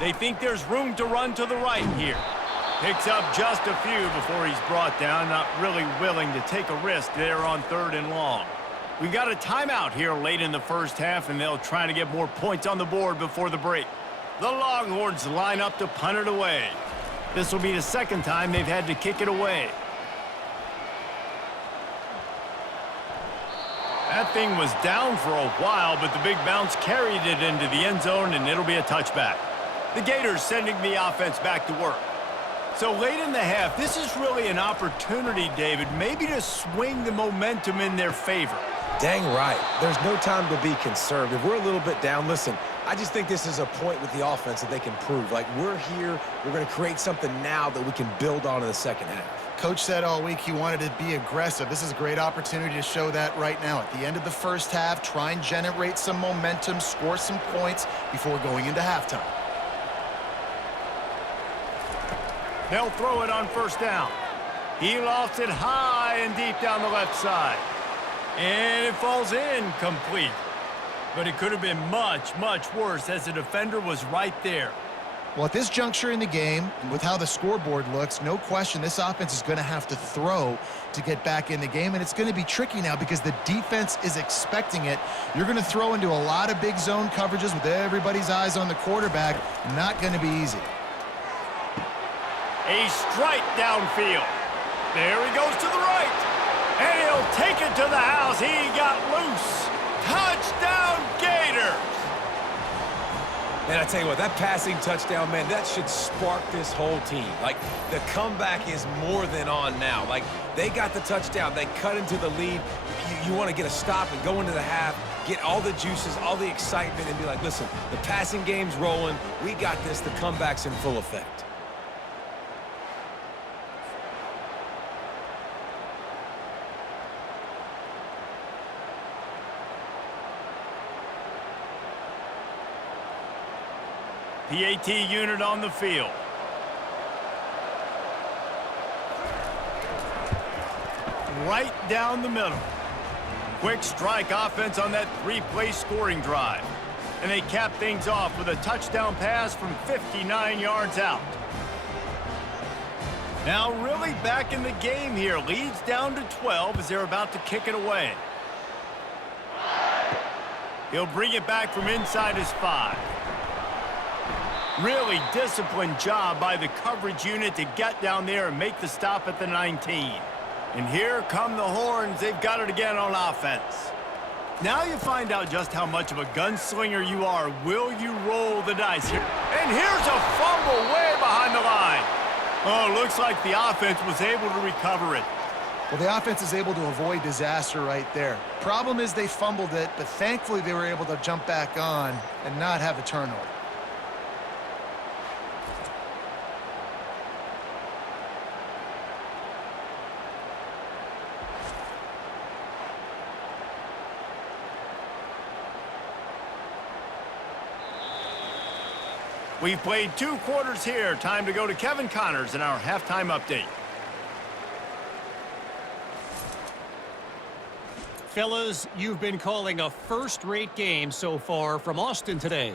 They think there's room to run to the right here. Picks up just a few before he's brought down, not really willing to take a risk there on 3rd and long. We got a timeout here late in the first half, and they'll try to get more points on the board before the break. The Longhorns line up to punt it away. This will be the 2nd time they've had to kick it away. That thing was down for a while, but the big bounce carried it into the end zone, and it'll be a touchback. The Gators sending the offense back to work. So late in the half, this is really an opportunity, David, maybe to swing the momentum in their favor. Dang right. There's no time to be conservative. We're a little bit down. Listen, I just think this is a point with the offense that they can prove. Like, we're here, we're going to create something now that we can build on in the second half. Coach said all week he wanted to be aggressive. This is a great opportunity to show that right now. At the end of the first half, try and generate some momentum, score some points before going into halftime. They'll throw it on 1st down. He lofts it high and deep down the left side. And it falls in complete. But it could have been much, much worse as the defender was right there. Well, at this juncture in the game, and with how the scoreboard looks, no question this offense is going to have to throw to get back in the game, and it's going to be tricky now because the defense is expecting it. You're going to throw into a lot of big zone coverages with everybody's eyes on the quarterback. Not going to be easy. A strike downfield. There he goes to the right. And he'll take it to the house. He got loose. Touchdown, Gators. Man, I tell you what, that passing touchdown, man, that should spark this whole team. Like, the comeback is more than on now. Like, they got the touchdown. They cut into the lead. You want to get a stop and go into the half, get all the juices, all the excitement, and be like, listen, the passing game's rolling. We got this. The comeback's in full effect. PAT unit on the field. Right down the middle. Quick strike offense on that 3-play scoring drive. And they cap things off with a touchdown pass from 59 yards out. Now really back in the game here. Leads down to 12 as they're about to kick it away. He'll bring it back from inside his 5. Really disciplined job by the coverage unit to get down there and make the stop at the 19. And here come the Horns. They've got it again on offense. Now you find out just how much of a gunslinger you are. Will you roll the dice here? And here's a fumble way behind the line. Oh, looks like the offense was able to recover it. Well, the offense is able to avoid disaster right there. Problem is they fumbled it, but thankfully they were able to jump back on and not have a turnover. We've played 2 quarters here. Time to go to Kevin Connors in our halftime update. Fellas, you've been calling a first-rate game so far from Austin today.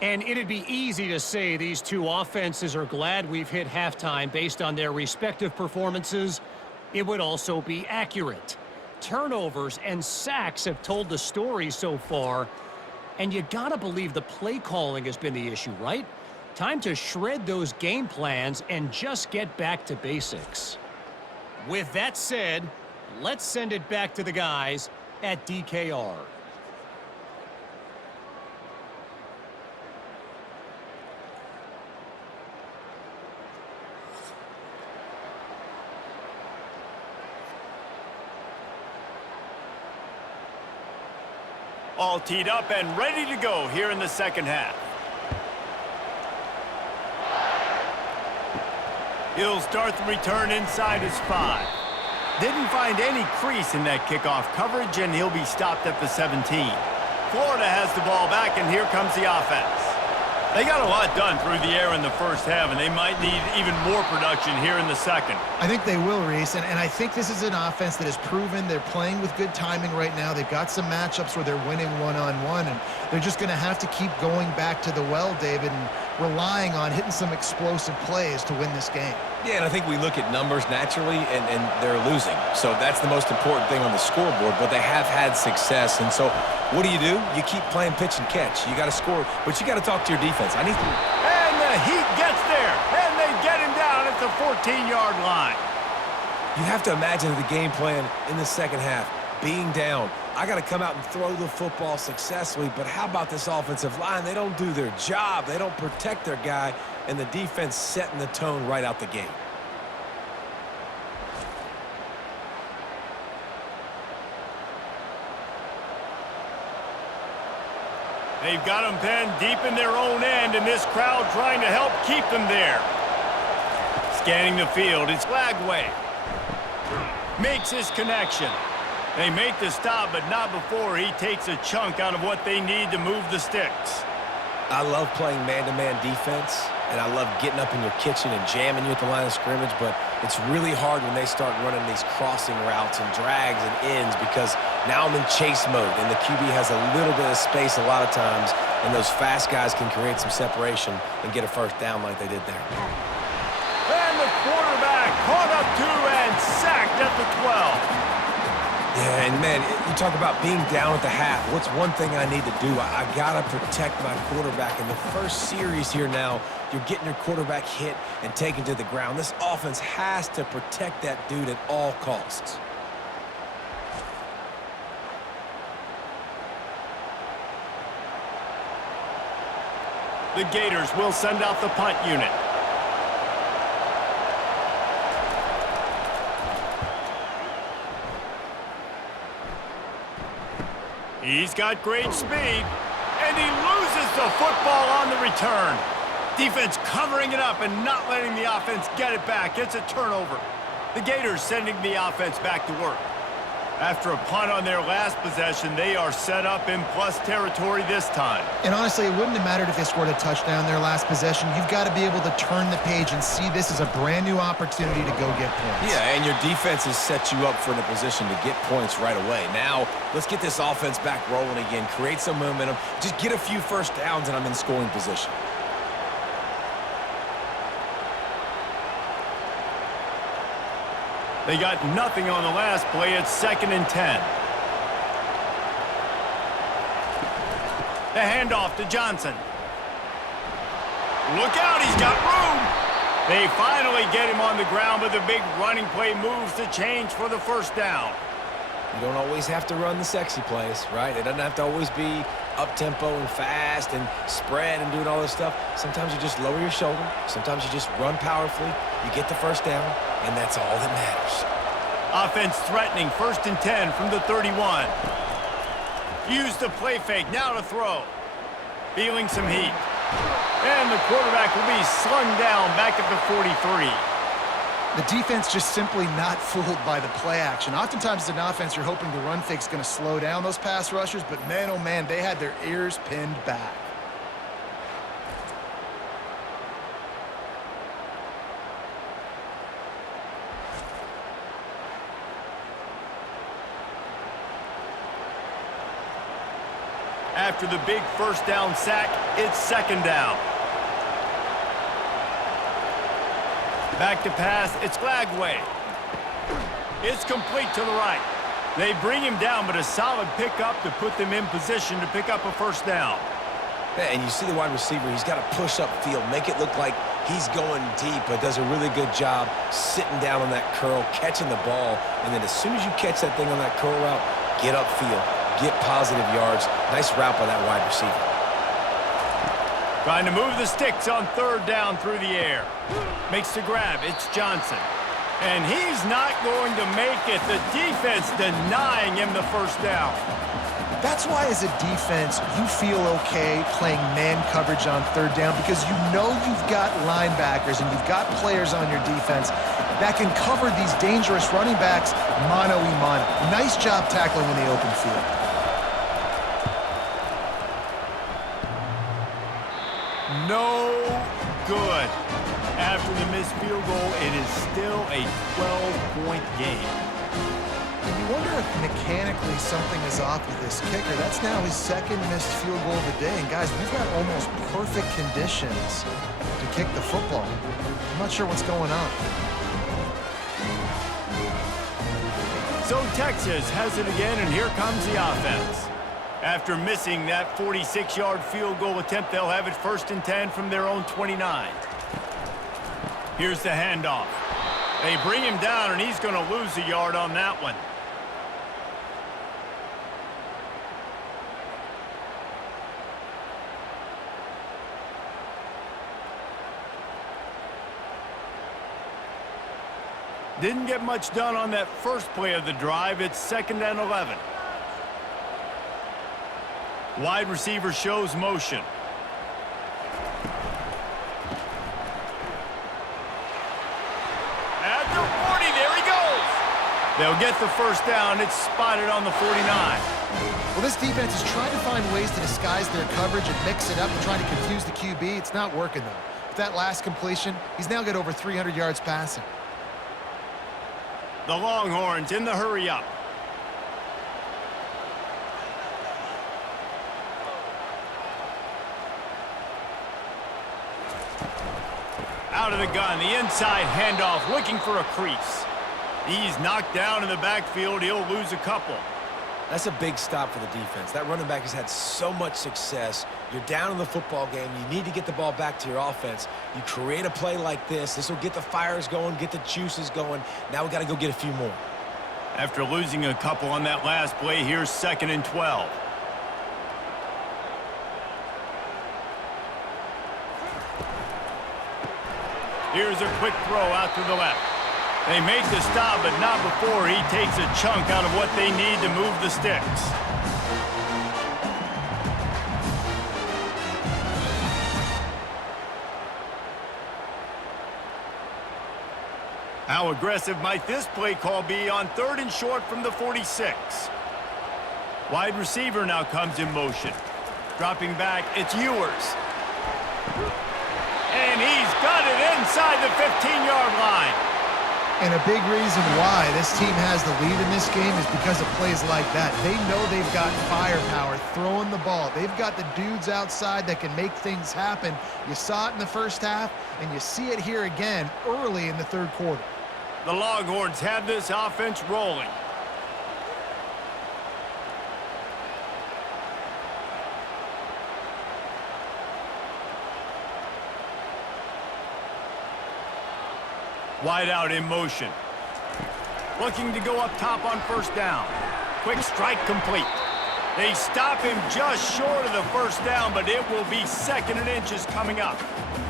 And it'd be easy to say these two offenses are glad we've hit halftime based on their respective performances. It would also be accurate. Turnovers and sacks have told the story so far. And you gotta believe the play calling has been the issue, right? Time to shred those game plans and just get back to basics. With that said, let's send it back to the guys at DKR. All teed up and ready to go here in the second half. He'll start the return inside his 5. Didn't find any crease in that kickoff coverage, and he'll be stopped at the 17. Florida has the ball back, and here comes the offense. They got a lot done through the air in the first half, and they might need even more production here in the second. I think they will, Reese, and I think this is an offense that has proven they're playing with good timing right now. They've got some matchups where they're winning one-on-one, and they're just going to have to keep going back to the well, David, and relying on hitting some explosive plays to win this game. Yeah, and I think we look at numbers naturally, and they're losing. So that's the most important thing on the scoreboard, but they have had success. And so what do? You keep playing pitch and catch. You got to score, but you got to talk to your defense. And the Heat gets there, and they get him down at the 14-yard line. You have to imagine the game plan in the second half, being down. I got to come out and throw the football successfully, but how about this offensive line? They don't do their job. They don't protect their guy, and the defense setting the tone right out the gate. They've got them pinned deep in their own end, and this crowd trying to help keep them there. Scanning the field, it's Lagway. Makes his connection. They make the stop, but not before he takes a chunk out of what they need to move the sticks. I love playing man-to-man defense, and I love getting up in your kitchen and jamming you at the line of scrimmage, but it's really hard when they start running these crossing routes and drags and ends because now I'm in chase mode, and the QB has a little bit of space a lot of times, and those fast guys can create some separation and get a first down like they did there. And the quarterback caught up to and sacked at the 12. Yeah, and man, you talk about being down at the half. What's one thing I need to do? I got to protect my quarterback. In the first series here now, you're getting your quarterback hit and taken to the ground. This offense has to protect that dude at all costs. The Gators will send out the punt unit. He's got great speed, and he loses the football on the return. Defense covering it up and not letting the offense get it back. It's a turnover. The Gators sending the offense back to work. After a punt on their last possession, they are set up in plus territory this time. And honestly, it wouldn't have mattered if they scored a touchdown their last possession. You've got to be able to turn the page and see this as a brand new opportunity to go get points. Yeah, and your defense has set you up for a position to get points right away. Now, let's get this offense back rolling again, create some momentum, just get a few first downs, and I'm in scoring position. They got nothing on the last play. It's 2nd and 10. The handoff to Johnson. Look out, he's got room. They finally get him on the ground, but the big running play moves the change for the first down. You don't always have to run the sexy plays, right? It doesn't have to always be up-tempo and fast and spread and doing all this stuff. Sometimes you just lower your shoulder. Sometimes you just run powerfully. You get the first down, and that's all that matters. Offense threatening, 1st and 10 from the 31. Use the play fake, now to throw. Feeling some heat. And the quarterback will be slung down back at the 43. The defense just simply not fooled by the play action. Oftentimes as an offense, you're hoping the run fake's going to slow down those pass rushers, but man, oh man, they had their ears pinned back. After the big first down sack, it's 2nd down. Back to pass, it's Lagway. It's complete to the right. They bring him down, but a solid pickup to put them in position to pick up a first down. Yeah, and you see the wide receiver, he's got to push up field, make it look like he's going deep, but does a really good job sitting down on that curl, catching the ball, and then as soon as you catch that thing on that curl route, get upfield, get positive yards. Nice route by that wide receiver. Trying to move the sticks on 3rd down through the air. Makes the grab, it's Johnson. And he's not going to make it. The defense denying him the first down. That's why as a defense, you feel okay playing man coverage on third down because you know you've got linebackers and you've got players on your defense that can cover these dangerous running backs mano-a-mano. Nice job tackling in the open field. No good. After the missed field goal, it is still a 12-point game. And you wonder if mechanically something is off with this kicker. That's now his second missed field goal of the day. And guys, we've got almost perfect conditions to kick the football. I'm not sure what's going on. So Texas has it again, and here comes the offense. After missing that 46-yard field goal attempt, they'll have it 1st and 10 from their own 29. Here's the handoff. They bring him down, and he's going to lose a yard on that one. Didn't get much done on that first play of the drive. It's 2nd and 11. Wide receiver shows motion. At the 40, there he goes. They'll get the first down. It's spotted on the 49. Well, this defense is trying to find ways to disguise their coverage and mix it up and trying to confuse the QB. It's not working, though. With that last completion, he's now got over 300 yards passing. The Longhorns in the hurry-up. Out of the gun, the inside handoff, looking for a crease. He's knocked down in the backfield. He'll lose a couple. That's a big stop for the defense. That running back has had so much success. You're down in the football game. You need to get the ball back to your offense. You create a play like this. This will get the fires going, get the juices going. Now we got to go get a few more. After losing a couple on that last play, here's 2nd and 12. Here's a quick throw out to the left. They make the stop, but not before he takes a chunk out of what they need to move the sticks. How aggressive might this play call be on 3rd and short from the 46? Wide receiver now comes in motion. Dropping back, it's Ewers. And he's got it inside the 15-yard line. And a big reason why this team has the lead in this game is because of plays like that. They know they've got firepower throwing the ball. They've got the dudes outside that can make things happen. You saw it in the first half, and you see it here again early in the 3rd quarter. The Longhorns have this offense rolling. Wide out in motion. Looking to go up top on 1st down. Quick strike complete. They stop him just short of the 1st down, but it will be 2nd and inches coming up.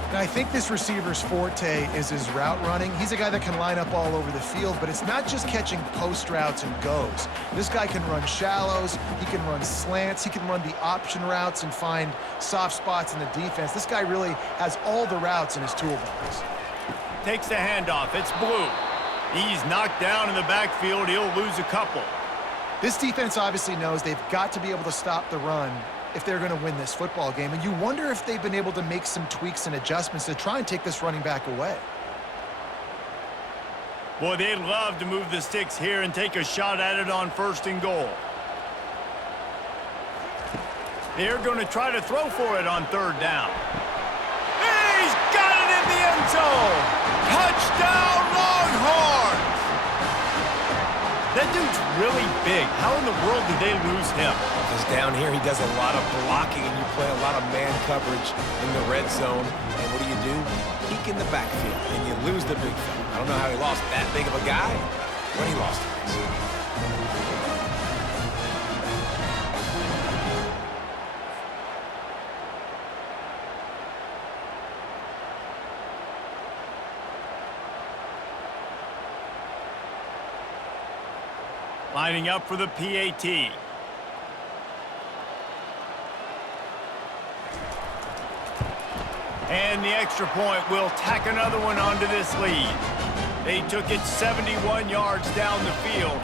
And I think this receiver's forte is his route running. He's a guy that can line up all over the field, but it's not just catching post routes and goes. This guy can run shallows, he can run slants, he can run the option routes and find soft spots in the defense. This guy really has all the routes in his toolbox. Takes the handoff. It's Blue. He's knocked down in the backfield. He'll lose a couple. This defense obviously knows they've got to be able to stop the run if they're going to win this football game. And you wonder if they've been able to make some tweaks and adjustments to try and take this running back away. Boy, they'd love to move the sticks here and take a shot at it on 1st and goal. They're going to try to throw for it on 3rd down. He's got it in the end zone. Touchdown, Longhorns! That dude's really big. How in the world did they lose him? Because down here he does a lot of blocking and you play a lot of man coverage in the red zone. And what do? You peek in the backfield and you lose the big fella. I don't know how he lost that big of a guy, but he lost it. Lining up for the PAT. And the extra point will tack another one onto this lead. They took it 71 yards down the field,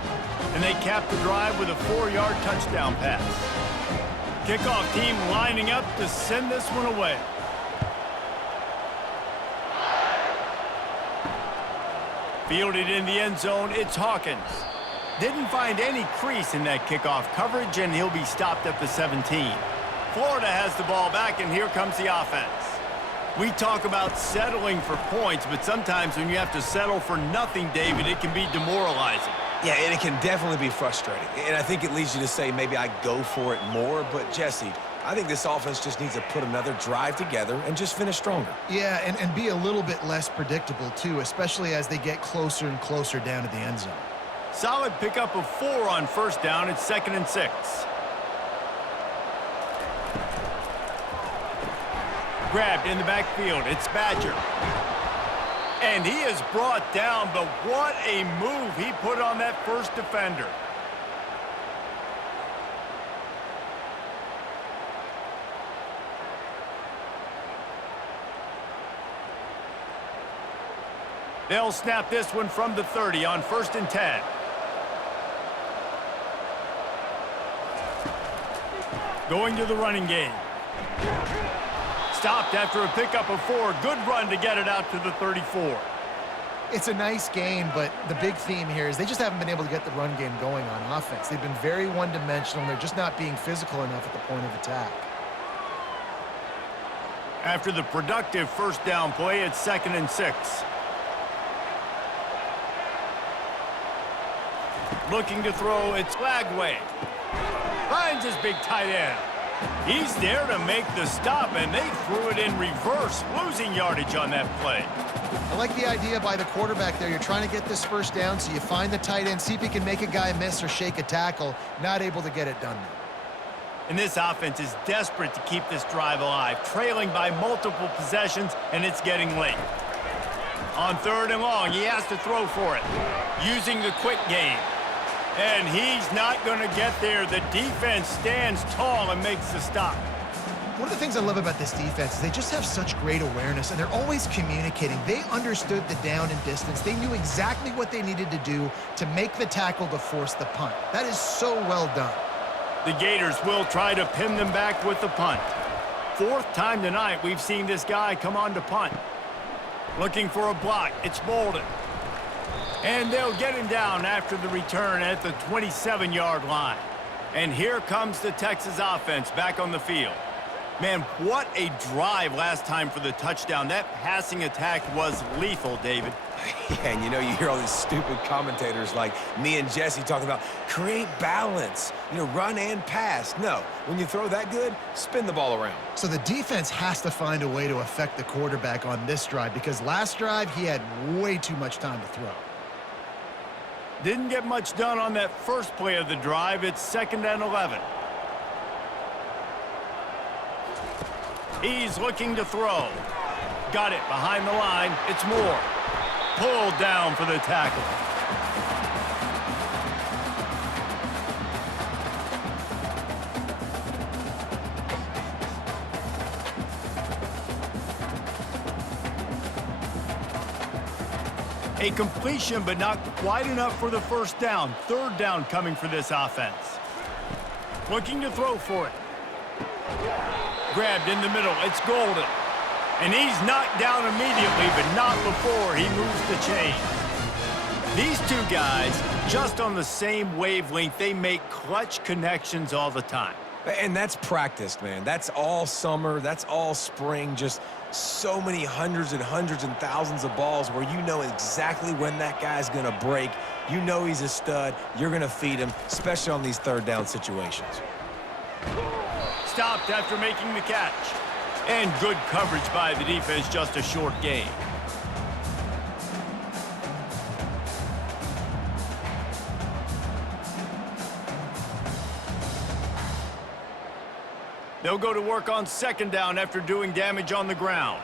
and they capped the drive with a 4-yard touchdown pass. Kickoff team lining up to send this one away. Fielded in the end zone, it's Hawkins. Didn't find any crease in that kickoff coverage, and he'll be stopped at the 17. Florida has the ball back, and here comes the offense. We talk about settling for points, but sometimes when you have to settle for nothing, David, it can be demoralizing. Yeah, and it can definitely be frustrating. And I think it leads you to say maybe I go for it more. But, Jesse, I think this offense just needs to put another drive together and just finish stronger. Yeah, and be a little bit less predictable, too, especially as they get closer and closer down to the end zone. Solid pickup of 4 on first down. It's 2nd and 6. Grabbed in the backfield. It's Badger. And he is brought down, but what a move he put on that first defender. They'll snap this one from the 30 on 1st and 10. Going to the running game. Stopped after a pickup of 4. Good run to get it out to the 34. It's a nice gain, but the big theme here is they just haven't been able to get the run game going on offense. They've been very one-dimensional, and they're just not being physical enough at the point of attack. After the productive first down play, it's 2nd and 6. Looking to throw, it's Lagway. Finds his big tight end. He's there to make the stop, and they threw it in reverse, losing yardage on that play. I like the idea by the quarterback there. You're trying to get this first down, so you find the tight end, see if he can make a guy miss or shake a tackle. Not able to get it done now. And this offense is desperate to keep this drive alive, trailing by multiple possessions, and it's getting late. On 3rd and long, he has to throw for it, using the quick game. And he's not going to get there. The defense stands tall and makes the stop. One of the things I love about this defense is they just have such great awareness, and they're always communicating. They understood the down and distance. They knew exactly what they needed to do to make the tackle to force the punt. That is so well done. The Gators will try to pin them back with the punt. 4th time tonight we've seen this guy come on to punt. Looking for a block. It's Bolden. And they'll get him down after the return at the 27-yard line. And here comes the Texas offense back on the field. Man, what a drive last time for the touchdown. That passing attack was lethal, David. Yeah, and you know, you hear all these stupid commentators like me and Jesse talking about create balance, run and pass. No, when you throw that good, spin the ball around. So the defense has to find a way to affect the quarterback on this drive, because last drive he had way too much time to throw. Didn't get much done on that first play of the drive. It's 2nd and 11. He's looking to throw. Got it behind the line. It's Moore. Pulled down for the tackle. A completion, but not quite enough for the first down. 3rd down coming for this offense. Looking to throw for it. Grabbed in the middle. It's Golden. And he's knocked down immediately, but not before he moves the chains. These two guys, just on the same wavelength, they make clutch connections all the time. And that's practiced, man. That's all summer. That's all spring. Just so many hundreds and thousands of balls where you know exactly when that guy's going to break. You know he's a stud. You're going to feed him, especially on these 3rd down situations. Stopped after making the catch. And good coverage by the defense, just a short gain. They'll go to work on 2nd down after doing damage on the ground.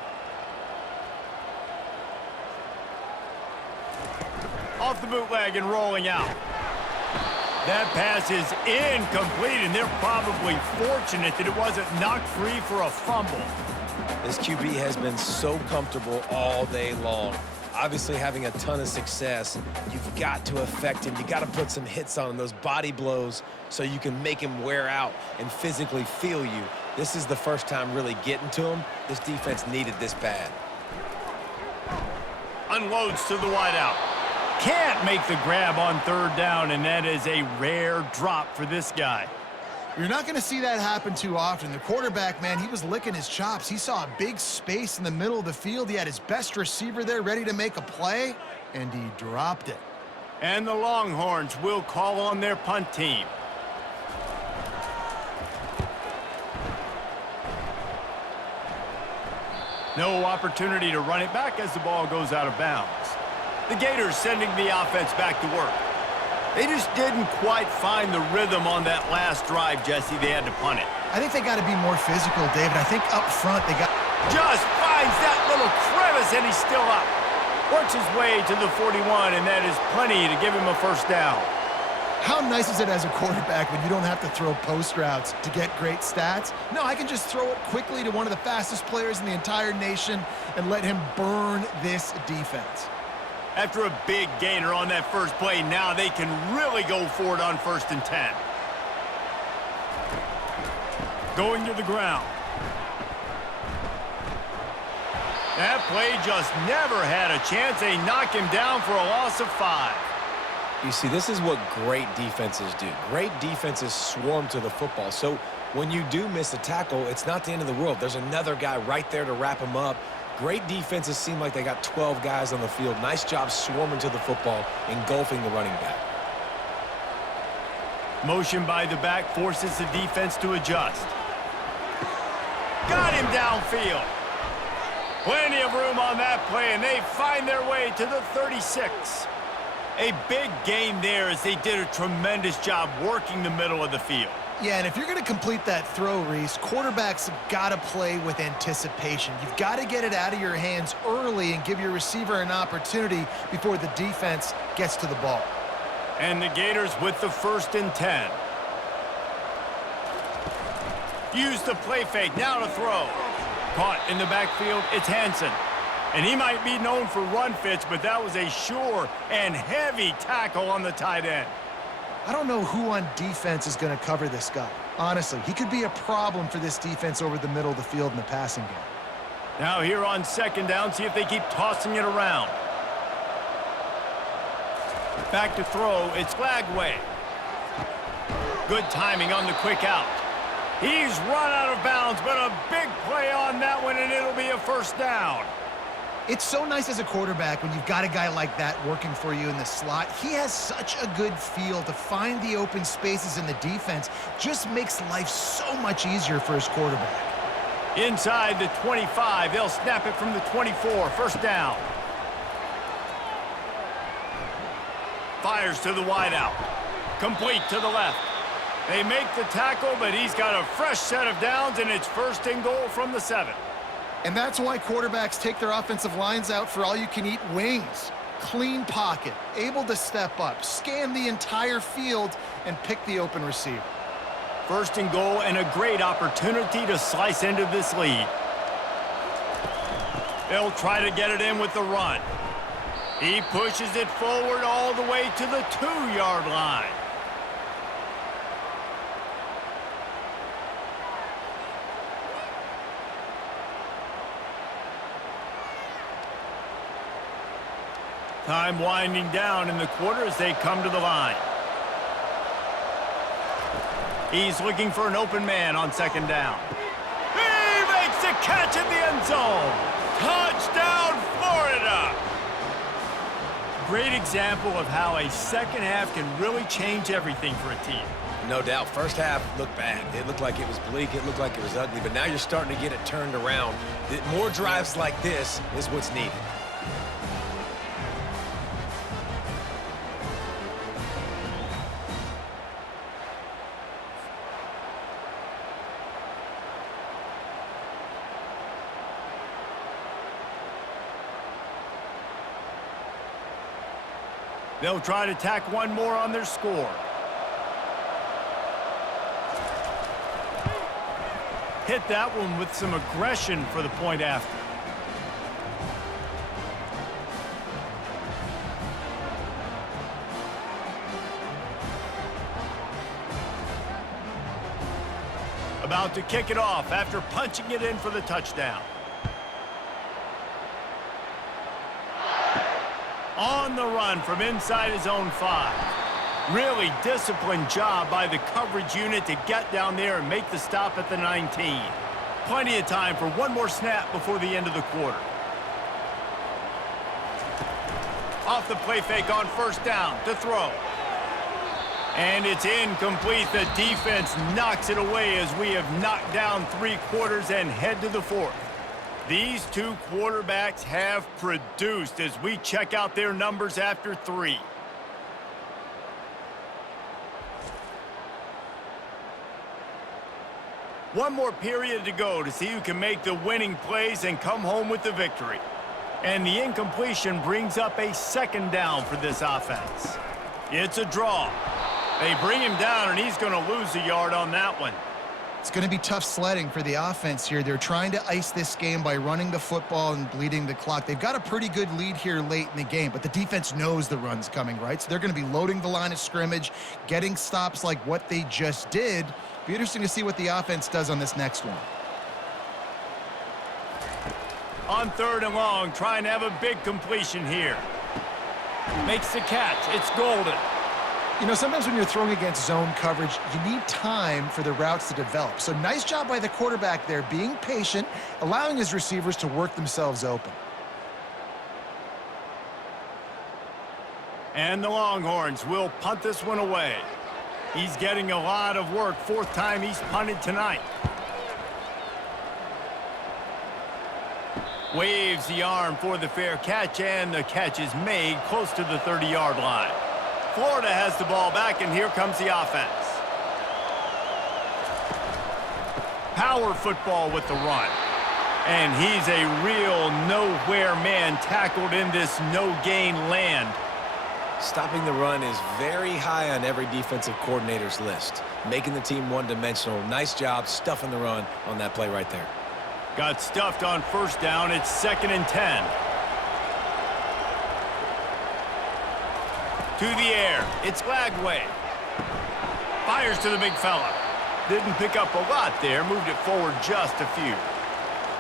Off the bootleg and rolling out. That pass is incomplete, and they're probably fortunate that it wasn't knocked free for a fumble. This QB has been so comfortable all day long. Obviously having a ton of success. You've got to affect him. You got to put some hits on him, those body blows, so you can make him wear out and physically feel you. This is the first time really getting to him. This defense needed this bad. Unloads to the wideout. Can't make the grab on third down, and that is a rare drop for this guy. You're not going to see that happen too often. The quarterback, man, he was licking his chops. He saw a big space in the middle of the field. He had his best receiver there ready to make a play, and he dropped it. And the Longhorns will call on their punt team. No opportunity to run it back as the ball goes out of bounds. The Gators sending the offense back to work. They just didn't quite find the rhythm on that last drive, Jesse. They had to punt it. I think they got to be more physical, David. I think up front they got... Just finds that little crevice, and he's still up. Works his way to the 41, and that is plenty to give him a first down. How nice is it as a quarterback when you don't have to throw post routes to get great stats? No, I can just throw it quickly to one of the fastest players in the entire nation and let him burn this defense. After a big gainer on that first play, now they can really go for it on 1st and 10. Going to the ground. That play just never had a chance. They knock him down for a loss of 5. You see, this is what great defenses do. Great defenses swarm to the football. So when you do miss a tackle, it's not the end of the world. There's another guy right there to wrap him up. Great defenses seem like they got 12 guys on the field. Nice job swarming to the football, engulfing the running back. Motion by the back forces the defense to adjust. Got him downfield. Plenty of room on that play, and they find their way to the 36. A big gain there as they did a tremendous job working the middle of the field. Yeah, and if you're going to complete that throw, Reese, quarterbacks have got to play with anticipation. You've got to get it out of your hands early and give your receiver an opportunity before the defense gets to the ball. And the Gators with the 1st and 10. Use the play fake, now to throw. Caught in the backfield, it's Hansen. And he might be known for run fits, but that was a sure and heavy tackle on the tight end. I don't know who on defense is going to cover this guy. Honestly, he could be a problem for this defense over the middle of the field in the passing game. Now here on 2nd down, see if they keep tossing it around. Back to throw, it's Flagway. Good timing on the quick out. He's run out of bounds, but a big play on that one, and it'll be a 1st down. It's so nice as a quarterback when you've got a guy like that working for you in the slot. He has such a good feel to find the open spaces in the defense. Just makes life so much easier for his quarterback. Inside the 25, they'll snap it from the 24, 1st down. Fires to the wideout. Complete to the left. They make the tackle, but he's got a fresh set of downs, and it's 1st and goal from the 7. And that's why quarterbacks take their offensive lines out for all-you-can-eat wings. Clean pocket, able to step up, scan the entire field, and pick the open receiver. 1st and goal, and a great opportunity to slice into this lead. They'll try to get it in with the run. He pushes it forward all the way to the 2-yard line. Time winding down in the quarter as they come to the line. He's looking for an open man on 2nd down. He makes the catch in the end zone. Touchdown, Florida! Great example of how a 2nd half can really change everything for a team. No doubt. 1st half looked bad. It looked like it was bleak. It looked like it was ugly. But now you're starting to get it turned around. More drives like this is what's needed. They'll try to tack one more on their score. hit that one with some aggression for the point after. About to kick it off after punching it in for the touchdown. On the run from inside his own 5. Really disciplined job by the coverage unit to get down there and make the stop at the 19. Plenty of time for one more snap before the end of the quarter. Off the play fake on first down to throw. And it's incomplete. The defense knocks it away as we have knocked down 3 quarters and head to the 4th. These 2 quarterbacks have produced as we check out their numbers after 3. One more period to go to see who can make the winning plays and come home with the victory. And the incompletion brings up a 2nd down for this offense. It's a draw. They bring him down, and he's going to lose a yard on that one. It's going to be tough sledding for the offense here. They're trying to ice this game by running the football and bleeding the clock. They've got a pretty good lead here late in the game, but the defense knows the run's coming, right? So they're going to be loading the line of scrimmage, getting stops like what they just did. Be interesting to see what the offense does on this next one. On 3rd and long, trying to have a big completion here. Makes the catch. It's golden. You know, sometimes when you're throwing against zone coverage, you need time for the routes to develop. So nice job by the quarterback there, being patient, allowing his receivers to work themselves open. And the Longhorns will punt this one away. He's getting a lot of work. 4th time he's punted tonight. Waves the arm for the fair catch, and the catch is made close to the 30-yard line. Florida has the ball back, and here comes the offense. Power football with the run. And he's a real nowhere man tackled in this no-gain land. Stopping the run is very high on every defensive coordinator's list. Making the team one-dimensional. Nice job stuffing the run on that play right there. Got stuffed on 1st down. It's 2nd and 10. To the air. It's Lagway. Fires to the big fella. Didn't pick up a lot there. Moved it forward just a few.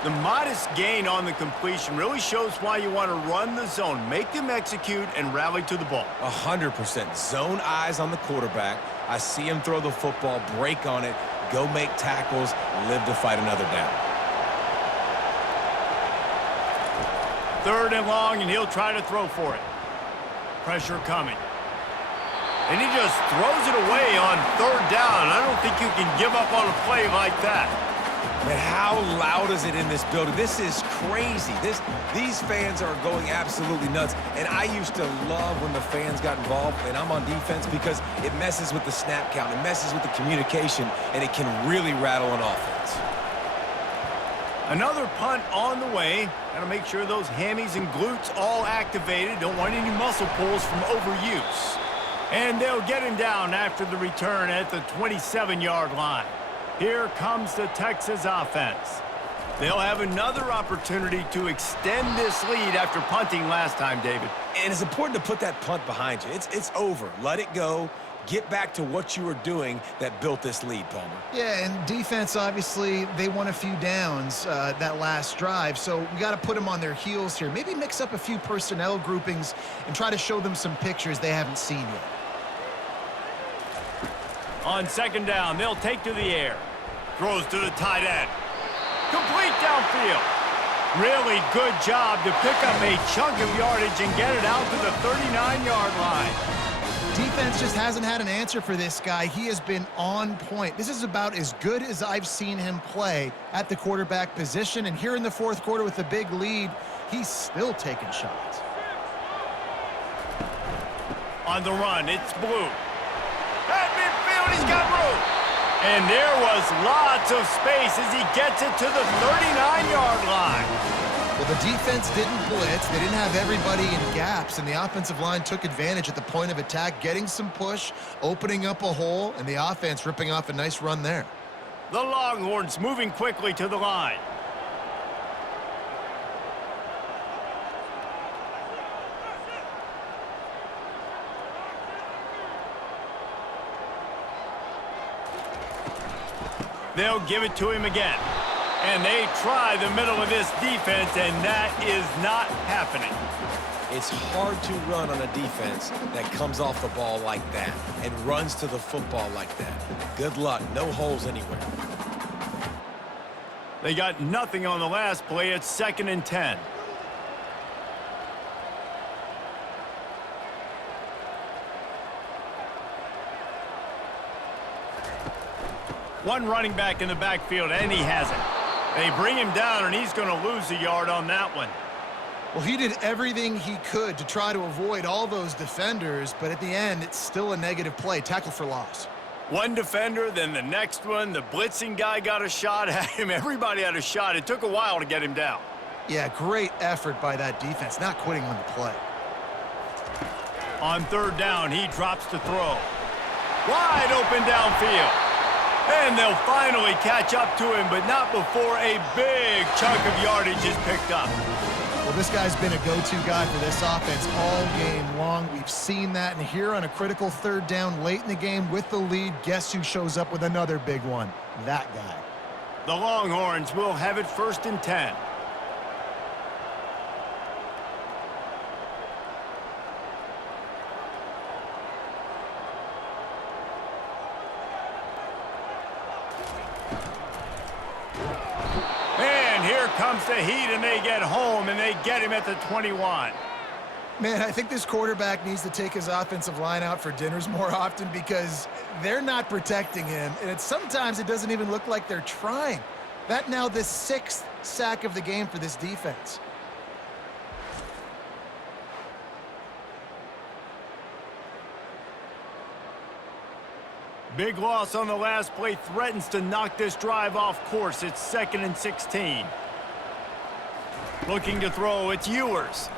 The modest gain on the completion really shows why you want to run the zone. Make them execute and rally to the ball. 100%. Zone eyes on the quarterback. I see him throw the football, break on it, go make tackles, live to fight another down. 3rd and long, and he'll try to throw for it. Pressure coming. And he just throws it away on 3rd down. I don't think you can give up on a play like that. Man, how loud is it in this building? This is crazy. These fans are going absolutely nuts. And I used to love when the fans got involved, and I'm on defense, because it messes with the snap count. It messes with the communication, and it can really rattle an offense. Another punt on the way. Got to make sure those hammies and glutes all activated. Don't want any muscle pulls from overuse. And they'll get him down after the return at the 27-yard line. Here comes the Texas offense. They'll have another opportunity to extend this lead after punting last time, David. And it's important to put that punt behind you. It's over. Let it go. Get back to what you were doing that built this lead, Palmer. Yeah, and defense, obviously, they won a few downs that last drive, so we got to put them on their heels here. Maybe mix up a few personnel groupings and try to show them some pictures they haven't seen yet. On 2nd down, they'll take to the air. Throws to the tight end. Complete downfield. Really good job to pick up a chunk of yardage and get it out to the 39-yard line. Defense just hasn't had an answer for this guy. He has been on point. This is about as good as I've seen him play at the quarterback position. And here in the 4th quarter with a big lead, he's still taking shots. On the run, it's Blue. At midfield, he's got room. And there was lots of space as he gets it to the 39-yard line. Well, the defense didn't blitz. They didn't have everybody in gaps, and the offensive line took advantage at the point of attack, getting some push, opening up a hole, and the offense ripping off a nice run there. The Longhorns moving quickly to the line. They'll give it to him again. And they try the middle of this defense, and that is not happening. It's hard to run on a defense that comes off the ball like that and runs to the football like that. Good luck. No holes anywhere. They got nothing on the last play. It's 2nd and 10. One running back in the backfield, and he has it. They bring him down, and he's going to lose a yard on that one. Well, he did everything he could to try to avoid all those defenders, but at the end, it's still a negative play. Tackle for loss. One defender, then the next one. The blitzing guy got a shot at him. Everybody had a shot. It took a while to get him down. Yeah, great effort by that defense, not quitting on the play. On 3rd down, he drops to throw. Wide open downfield. And they'll finally catch up to him, but not before a big chunk of yardage is picked up. Well, this guy's been a go-to guy for this offense all game long. We've seen that, and here on a critical 3rd down late in the game with the lead, guess who shows up with another big one? That guy. The Longhorns will have it 1st and 10. Comes the heat, and they get home, and they get him at the 21. Man, I think this quarterback needs to take his offensive line out for dinners more often because they're not protecting him, and sometimes it doesn't even look like they're trying. That now the 6th sack of the game for this defense. Big loss on the last play threatens to knock this drive off course. It's 2nd and 16. Looking to throw, it's Ewers.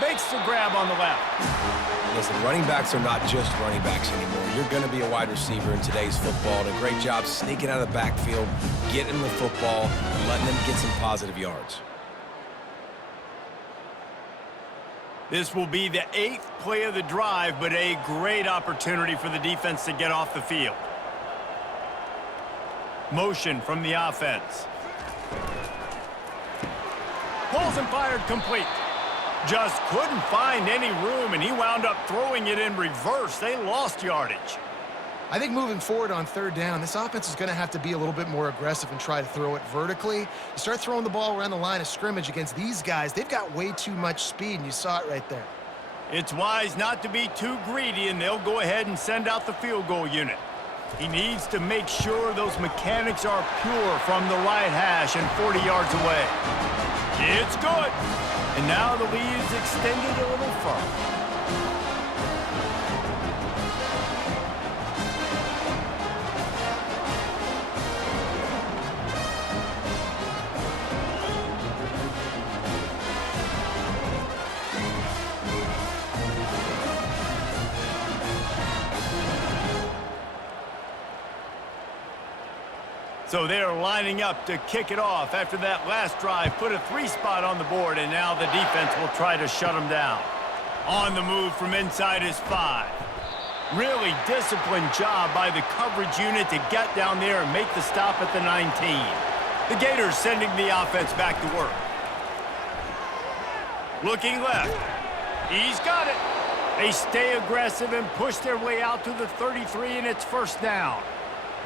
Makes the grab on the left. Listen, running backs are not just running backs anymore. You're going to be a wide receiver in today's football. And a great job sneaking out of the backfield, getting the football, and letting them get some positive yards. This will be the 8th play of the drive, but a great opportunity for the defense to get off the field. Motion from the offense. Pulls and fired complete. Just couldn't find any room, and he wound up throwing it in reverse. They lost yardage. I think moving forward on 3rd down, this offense is going to have to be a little bit more aggressive and try to throw it vertically. You start throwing the ball around the line of scrimmage against these guys, they've got way too much speed, and you saw it right there. It's wise not to be too greedy, and they'll go ahead and send out the field goal unit. He needs to make sure those mechanics are pure from the right hash and 40 yards away. It's good. And now the lead is extended a little further. So they're lining up to kick it off after that last drive. Put a 3 spot on the board, and now the defense will try to shut them down. On the move from inside his 5. Really disciplined job by the coverage unit to get down there and make the stop at the 19. The Gators sending the offense back to work. Looking left. He's got it. They stay aggressive and push their way out to the 33, and it's 1st down.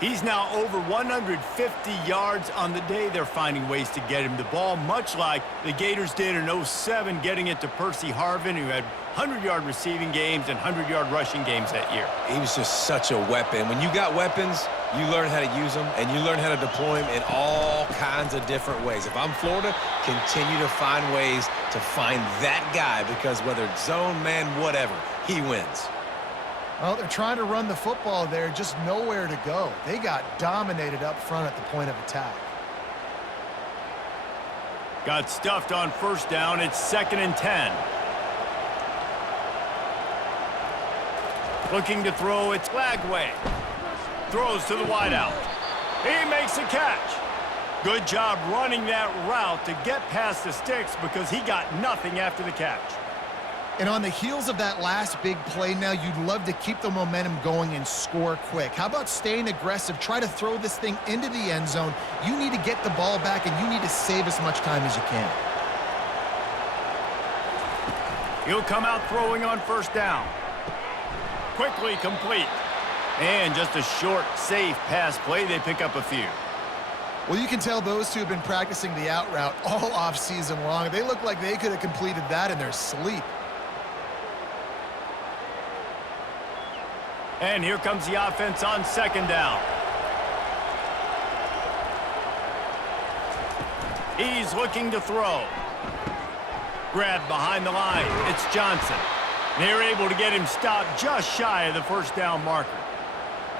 He's now over 150 yards on the day. They're finding ways to get him the ball, much like the Gators did in 07, getting it to Percy Harvin, who had 100-yard receiving games and 100-yard rushing games that year. He was just such a weapon. When you got weapons, you learn how to use them, and you learn how to deploy them in all kinds of different ways. If I'm Florida, continue to find ways to find that guy, because whether it's zone, man, whatever, he wins. Well, they're trying to run the football there, just nowhere to go. They got dominated up front at the point of attack. Got stuffed on 1st down. It's 2nd and 10. Looking to throw, it's Lagway. Throws to the wideout. He makes a catch. Good job running that route to get past the sticks because he got nothing after the catch. And on the heels of that last big play now, you'd love to keep the momentum going and score quick. How about staying aggressive? Try to throw this thing into the end zone. You need to get the ball back, and you need to save as much time as you can. He'll come out throwing on first down. Quickly complete. And just a short, safe pass play. They pick up a few. Well, you can tell those two have been practicing the out route all off-season long. They look like they could have completed that in their sleep. And here comes the offense on second down. He's looking to throw. Grabbed behind the line. It's Johnson. They're able to get him stopped just shy of the first down marker.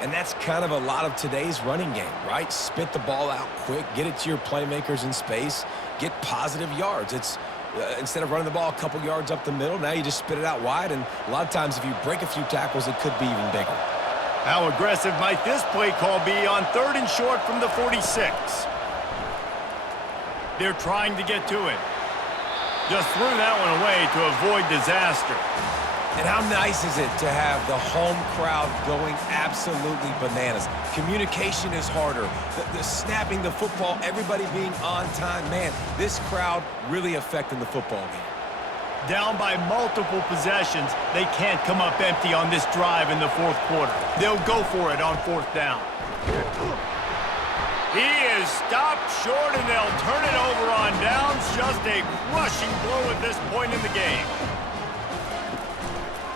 And that's kind of a lot of today's running game, right? Spit the ball out quick, get it to your playmakers in space, get positive yards. It's instead of running the ball a couple yards up the middle, now you just spit it out wide, and a lot of times if you break a few tackles, it could be even bigger. How aggressive might this play call be on 3rd and short from the 46? They're trying to get to him. Just threw that one away to avoid disaster. And how nice is it to have the home crowd going absolutely bananas? Communication is harder. The snapping the football, everybody being on time. Man, this crowd really affecting the football game. Down by multiple possessions, they can't come up empty on this drive in the 4th quarter. They'll go for it on 4th down. He is stopped short, and they'll turn it over on downs. Just a crushing blow at this point in the game.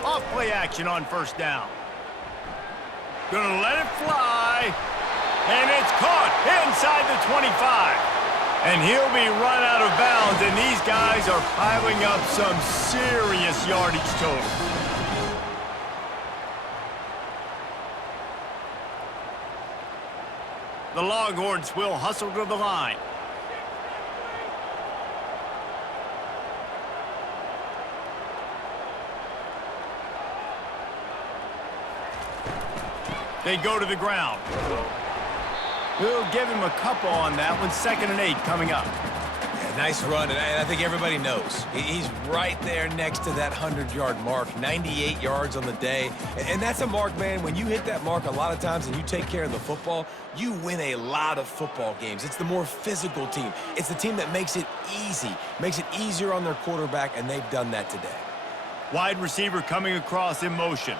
Off-play action on first down. Gonna let it fly. And it's caught inside the 25. And he'll be run out of bounds, and these guys are piling up some serious yardage totals. The Longhorns will hustle to the line. They go to the ground. We'll give him a couple on that one. 2nd and 8 coming up. Yeah, nice run, and I think everybody knows. He's right there next to that 100-yard mark, 98 yards on the day. And that's a mark, man. When you hit that mark a lot of times and you take care of the football, you win a lot of football games. It's the more physical team. It's the team that makes it easy, makes it easier on their quarterback, and they've done that today. Wide receiver coming across in motion.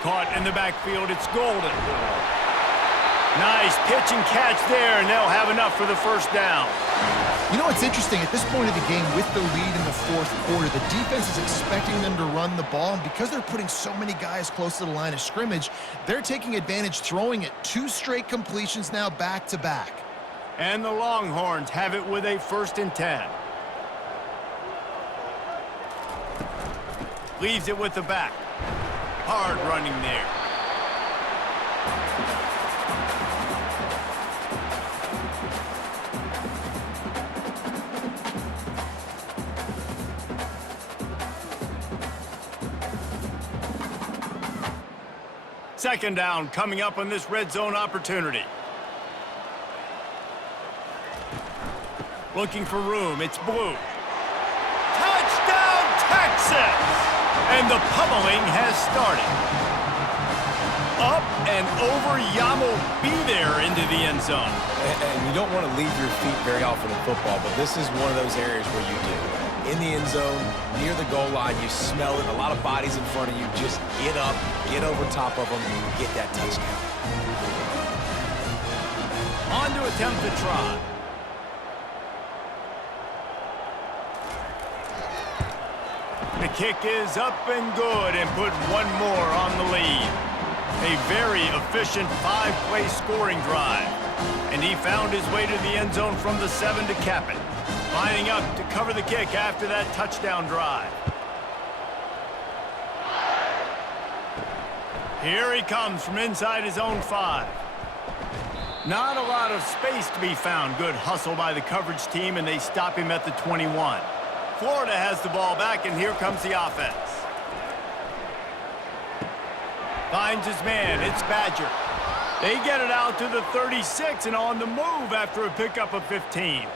Caught in the backfield, it's Golden. Nice pitch and catch there, and they'll have enough for the first down. You know what's interesting? At this point of the game, with the lead in the 4th quarter, the defense is expecting them to run the ball, and because they're putting so many guys close to the line of scrimmage, they're taking advantage, throwing it 2 straight completions now back-to-back. And the Longhorns have it with a 1st and 10. Leaves it with the back. Hard running there. Second down coming up on this red zone opportunity. Looking for room, it's Blue. Touchdown, Texas! And the pummeling has started. Up and over, Yamo be there into the end zone. And you don't want to leave your feet very often in football, but this is one of those areas where you do. In the end zone, near the goal line, you smell it. A lot of bodies in front of you. Just get up, get over top of them, and get that touchdown. On to attempt the try. The kick is up and good, and put one more on the lead. A very efficient 5-play scoring drive. And he found his way to the end zone from the 7 to cap it. Lining up to cover the kick after that touchdown drive. Here he comes from inside his own 5. Not a lot of space to be found. Good hustle by the coverage team, and they stop him at the 21. Florida has the ball back, and here comes the offense. Finds his man. It's Badger. They get it out to the 36 and on the move after a pickup of 15.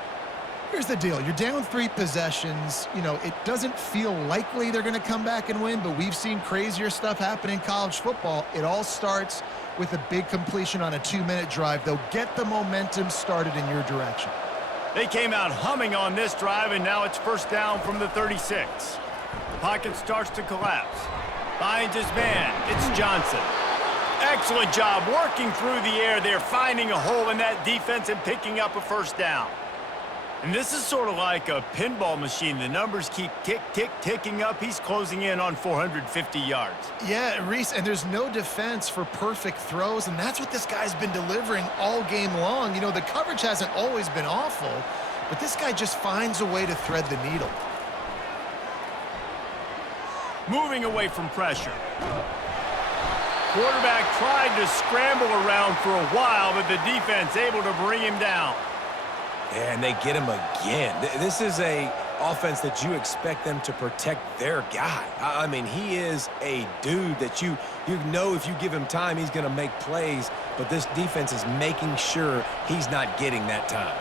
Here's the deal. You're down 3 possessions. You know, it doesn't feel likely they're going to come back and win, but we've seen crazier stuff happen in college football. It all starts with a big completion on a 2-minute drive. They'll get the momentum started in your direction. They came out humming on this drive, and now it's first down from the 36. The pocket starts to collapse. Finds his man. It's Johnson. Excellent job working through the air there, finding a hole in that defense and picking up a first down. And this is sort of like a pinball machine. The numbers keep ticking up. He's closing in on 450 yards. Yeah, Reese, and there's no defense for perfect throws, and that's what this guy's been delivering all game long. You know, the coverage hasn't always been awful, but this guy just finds a way to thread the needle. Moving away from pressure. Quarterback tried to scramble around for a while, but the defense able to bring him down. Yeah, and they get him again. This is a offense that you expect them to protect their guy. I mean, he is a dude that you know if you give him time, he's going to make plays, but this defense is making sure he's not getting that time.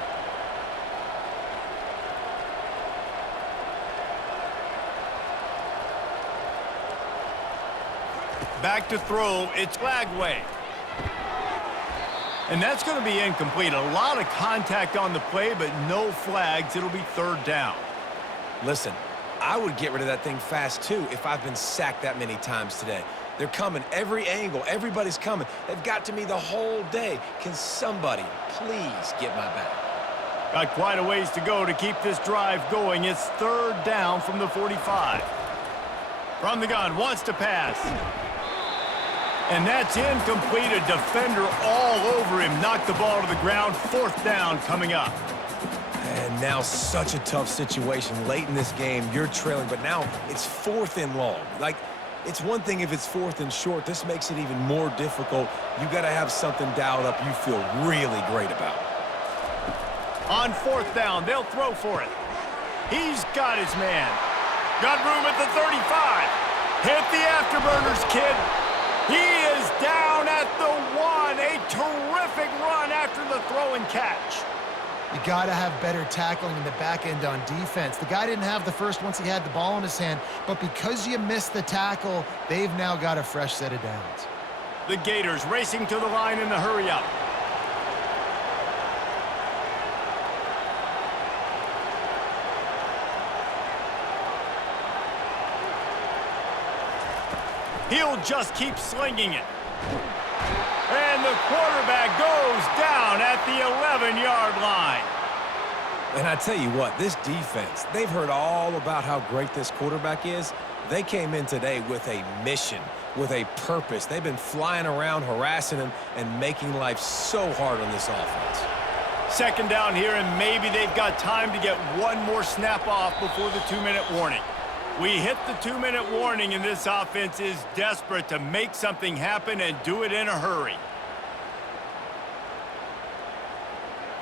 Back to throw, it's Lagway. And that's going to be incomplete. A lot of contact on the play, but no flags. It'll be third down. Listen, I would get rid of that thing fast, too, if I've been sacked that many times today. They're coming every angle. Everybody's coming. They've got to me the whole day. Can somebody please get my back? Got quite a ways to go to keep this drive going. It's third down from the 45. From the gun, wants to pass. And that's incomplete. A defender all over him. Knocked the ball to the ground. Fourth down coming up. And now such a tough situation. Late in this game, you're trailing, but now it's 4th and long. Like, it's one thing if it's 4th and short. This makes it even more difficult. You got to have something dialed up you feel really great about. On 4th down, they'll throw for it. He's got his man. Got room at the 35. Hit the afterburners, kid. He is down at the 1. A terrific run after the throw and catch. You got to have better tackling in the back end on defense. The guy didn't have the first once he had the ball in his hand, but because you missed the tackle, they've now got a fresh set of downs. The Gators racing to the line in the hurry-up. He'll just keep slinging it. And the quarterback goes down at the 11-yard line. And I tell you what, this defense, they've heard all about how great this quarterback is. They came in today with a mission, with a purpose. They've been flying around, harassing him, and making life so hard on this offense. Second down here, and maybe they've got time to get one more snap off before the 2-minute warning. We hit the 2-minute warning, and this offense is desperate to make something happen and do it in a hurry.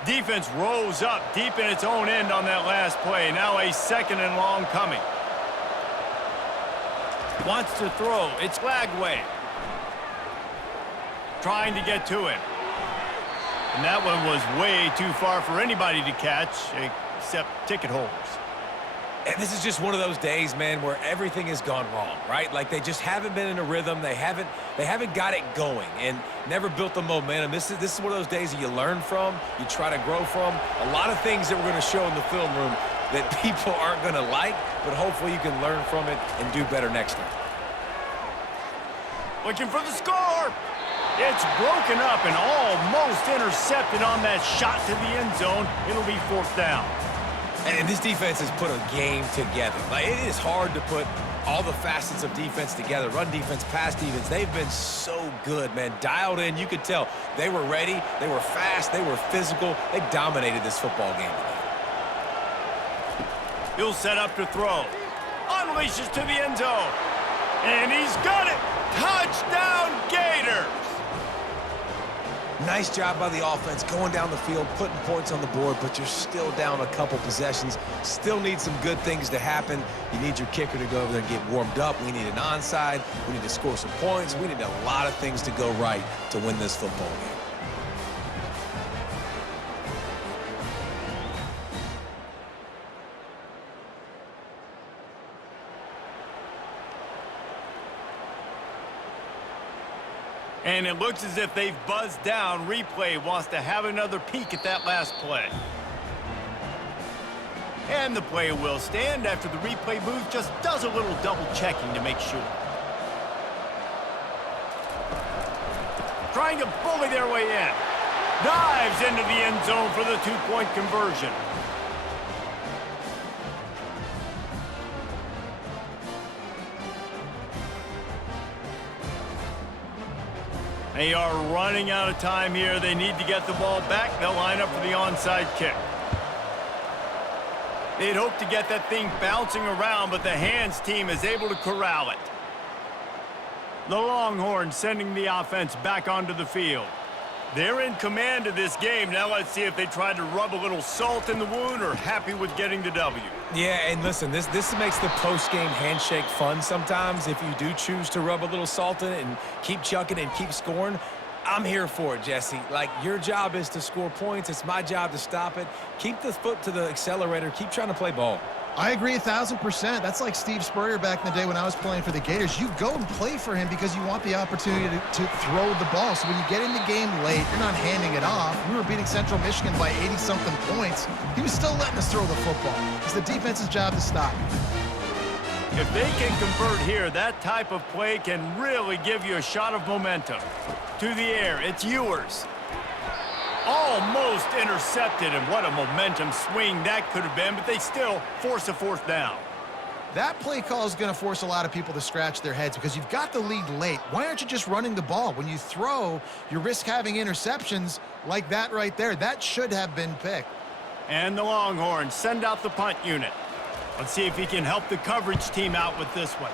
Defense rose up deep in its own end on that last play. Now a 2nd and long coming. Wants to throw. It's Lagway. Trying to get to him. And that one was way too far for anybody to catch except ticket holders. And this is just one of those days, man, where everything has gone wrong, right? Like they just haven't been in a rhythm. They haven't got it going and never built the momentum. This is one of those days that you learn from, you try to grow from. A lot of things that we're going to show in the film room that people aren't going to like, but hopefully you can learn from it and do better next time. Looking for the score. It's broken up and almost intercepted on that shot to the end zone. It'll be 4th down. And this defense has put a game together. Like, it is hard to put all the facets of defense together. Run defense, pass defense. They've been so good, man. Dialed in. You could tell they were ready. They were fast. They were physical. They dominated this football game today. He'll set up to throw. Unleashes to the end zone. And he's got it. Touchdown, Gators. Nice job by the offense going down the field, putting points on the board, but you're still down a couple possessions. Still need some good things to happen. You need your kicker to go over there and get warmed up. We need an onside. We need to score some points. We need a lot of things to go right to win this football game. And it looks as if they've buzzed down. Replay wants to have another peek at that last play. And the play will stand after the replay booth just does a little double checking to make sure. Trying to bully their way in. Dives into the end zone for the two-point conversion. They are running out of time here. They need to get the ball back. They'll line up for the onside kick. They'd hope to get that thing bouncing around, but the hands team is able to corral it. The Longhorns sending the offense back onto the field. They're in command of this game. Now let's see if they try to rub a little salt in the wound or happy with getting the W. Yeah, and listen, this makes the post-game handshake fun sometimes if you do choose to rub a little salt in it and keep chucking and keep scoring. I'm here for it, Jesse. Like, your job is to score points. It's my job to stop it. Keep the foot to the accelerator. Keep trying to play ball. I agree 1,000%. That's like Steve Spurrier back in the day when I was playing for the Gators. You go and play for him because you want the opportunity to throw the ball. So when you get in the game late, you're not handing it off. We were beating Central Michigan by 80-something points. He was still letting us throw the football. It's the defense's job to stop. If they can convert here, that type of play can really give you a shot of momentum. To the air, it's Ewers. Almost intercepted, and what a momentum swing that could have been, but they still force a fourth down. That play call is going to force a lot of people to scratch their heads because you've got the lead late. Why aren't you just running the ball? When you throw, you risk having interceptions like that right there. That should have been picked. And the Longhorns send out the punt unit. Let's see if he can help the coverage team out with this one.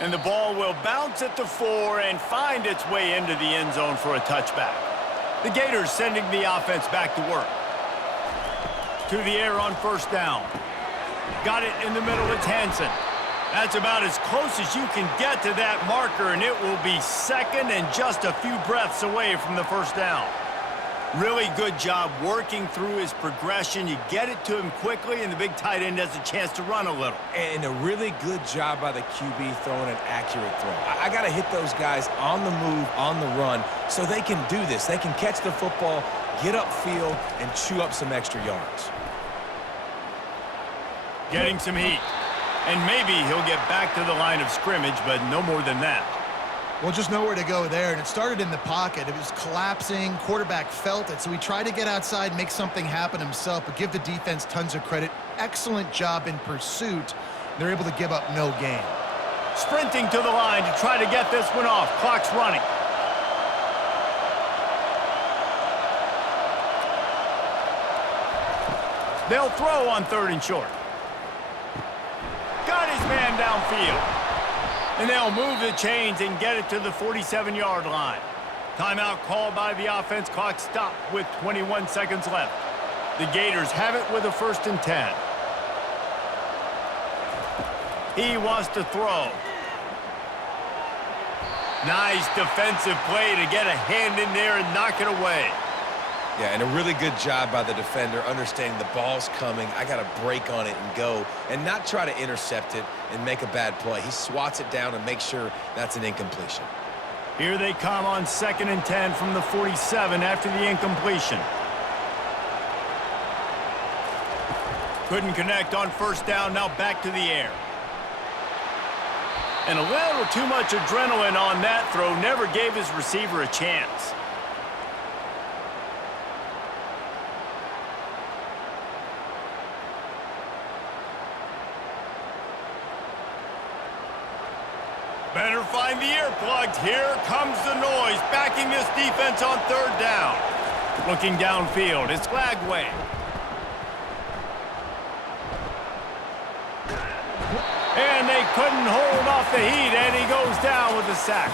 And the ball will bounce at the 4 and find its way into the end zone for a touchback. The Gators sending the offense back to work. To the air on first down. Got it in the middle, it's Hansen. That's about as close as you can get to that marker, and it will be second and just a few breaths away from the first down. Really good job working through his progression. You get it to him quickly, and the big tight end has a chance to run a little. And a really good job by the QB throwing an accurate throw. I got to hit those guys on the move, on the run, so they can do this. They can catch the football, get upfield, and chew up some extra yards. Getting some heat. And maybe he'll get back to the line of scrimmage, but no more than that. Well, just nowhere to go there, and it started in the pocket. It was collapsing. Quarterback felt it, so he tried to get outside, make something happen himself, but give the defense tons of credit. Excellent job in pursuit. They're able to give up no gain. Sprinting to the line to try to get this one off. Clock's running. They'll throw on 3rd and short. Got his man downfield. And they'll move the chains and get it to the 47-yard line. Timeout called by the offense. Clock stopped with 21 seconds left. The Gators have it with a 1st and 10. He wants to throw. Nice defensive play to get a hand in there and knock it away. Yeah, and a really good job by the defender understanding the ball's coming. I got to break on it and go and not try to intercept it and make a bad play. He swats it down and makes sure that's an incompletion. Here they come on 2nd and 10 from the 47 after the incompletion. Couldn't connect on 1st down, now back to the air. And a little too much adrenaline on that throw, never gave his receiver a chance. Better find the earplugs. Here comes the noise, backing this defense on 3rd down. Looking downfield, it's Lagway. And they couldn't hold off the heat, and he goes down with a sack.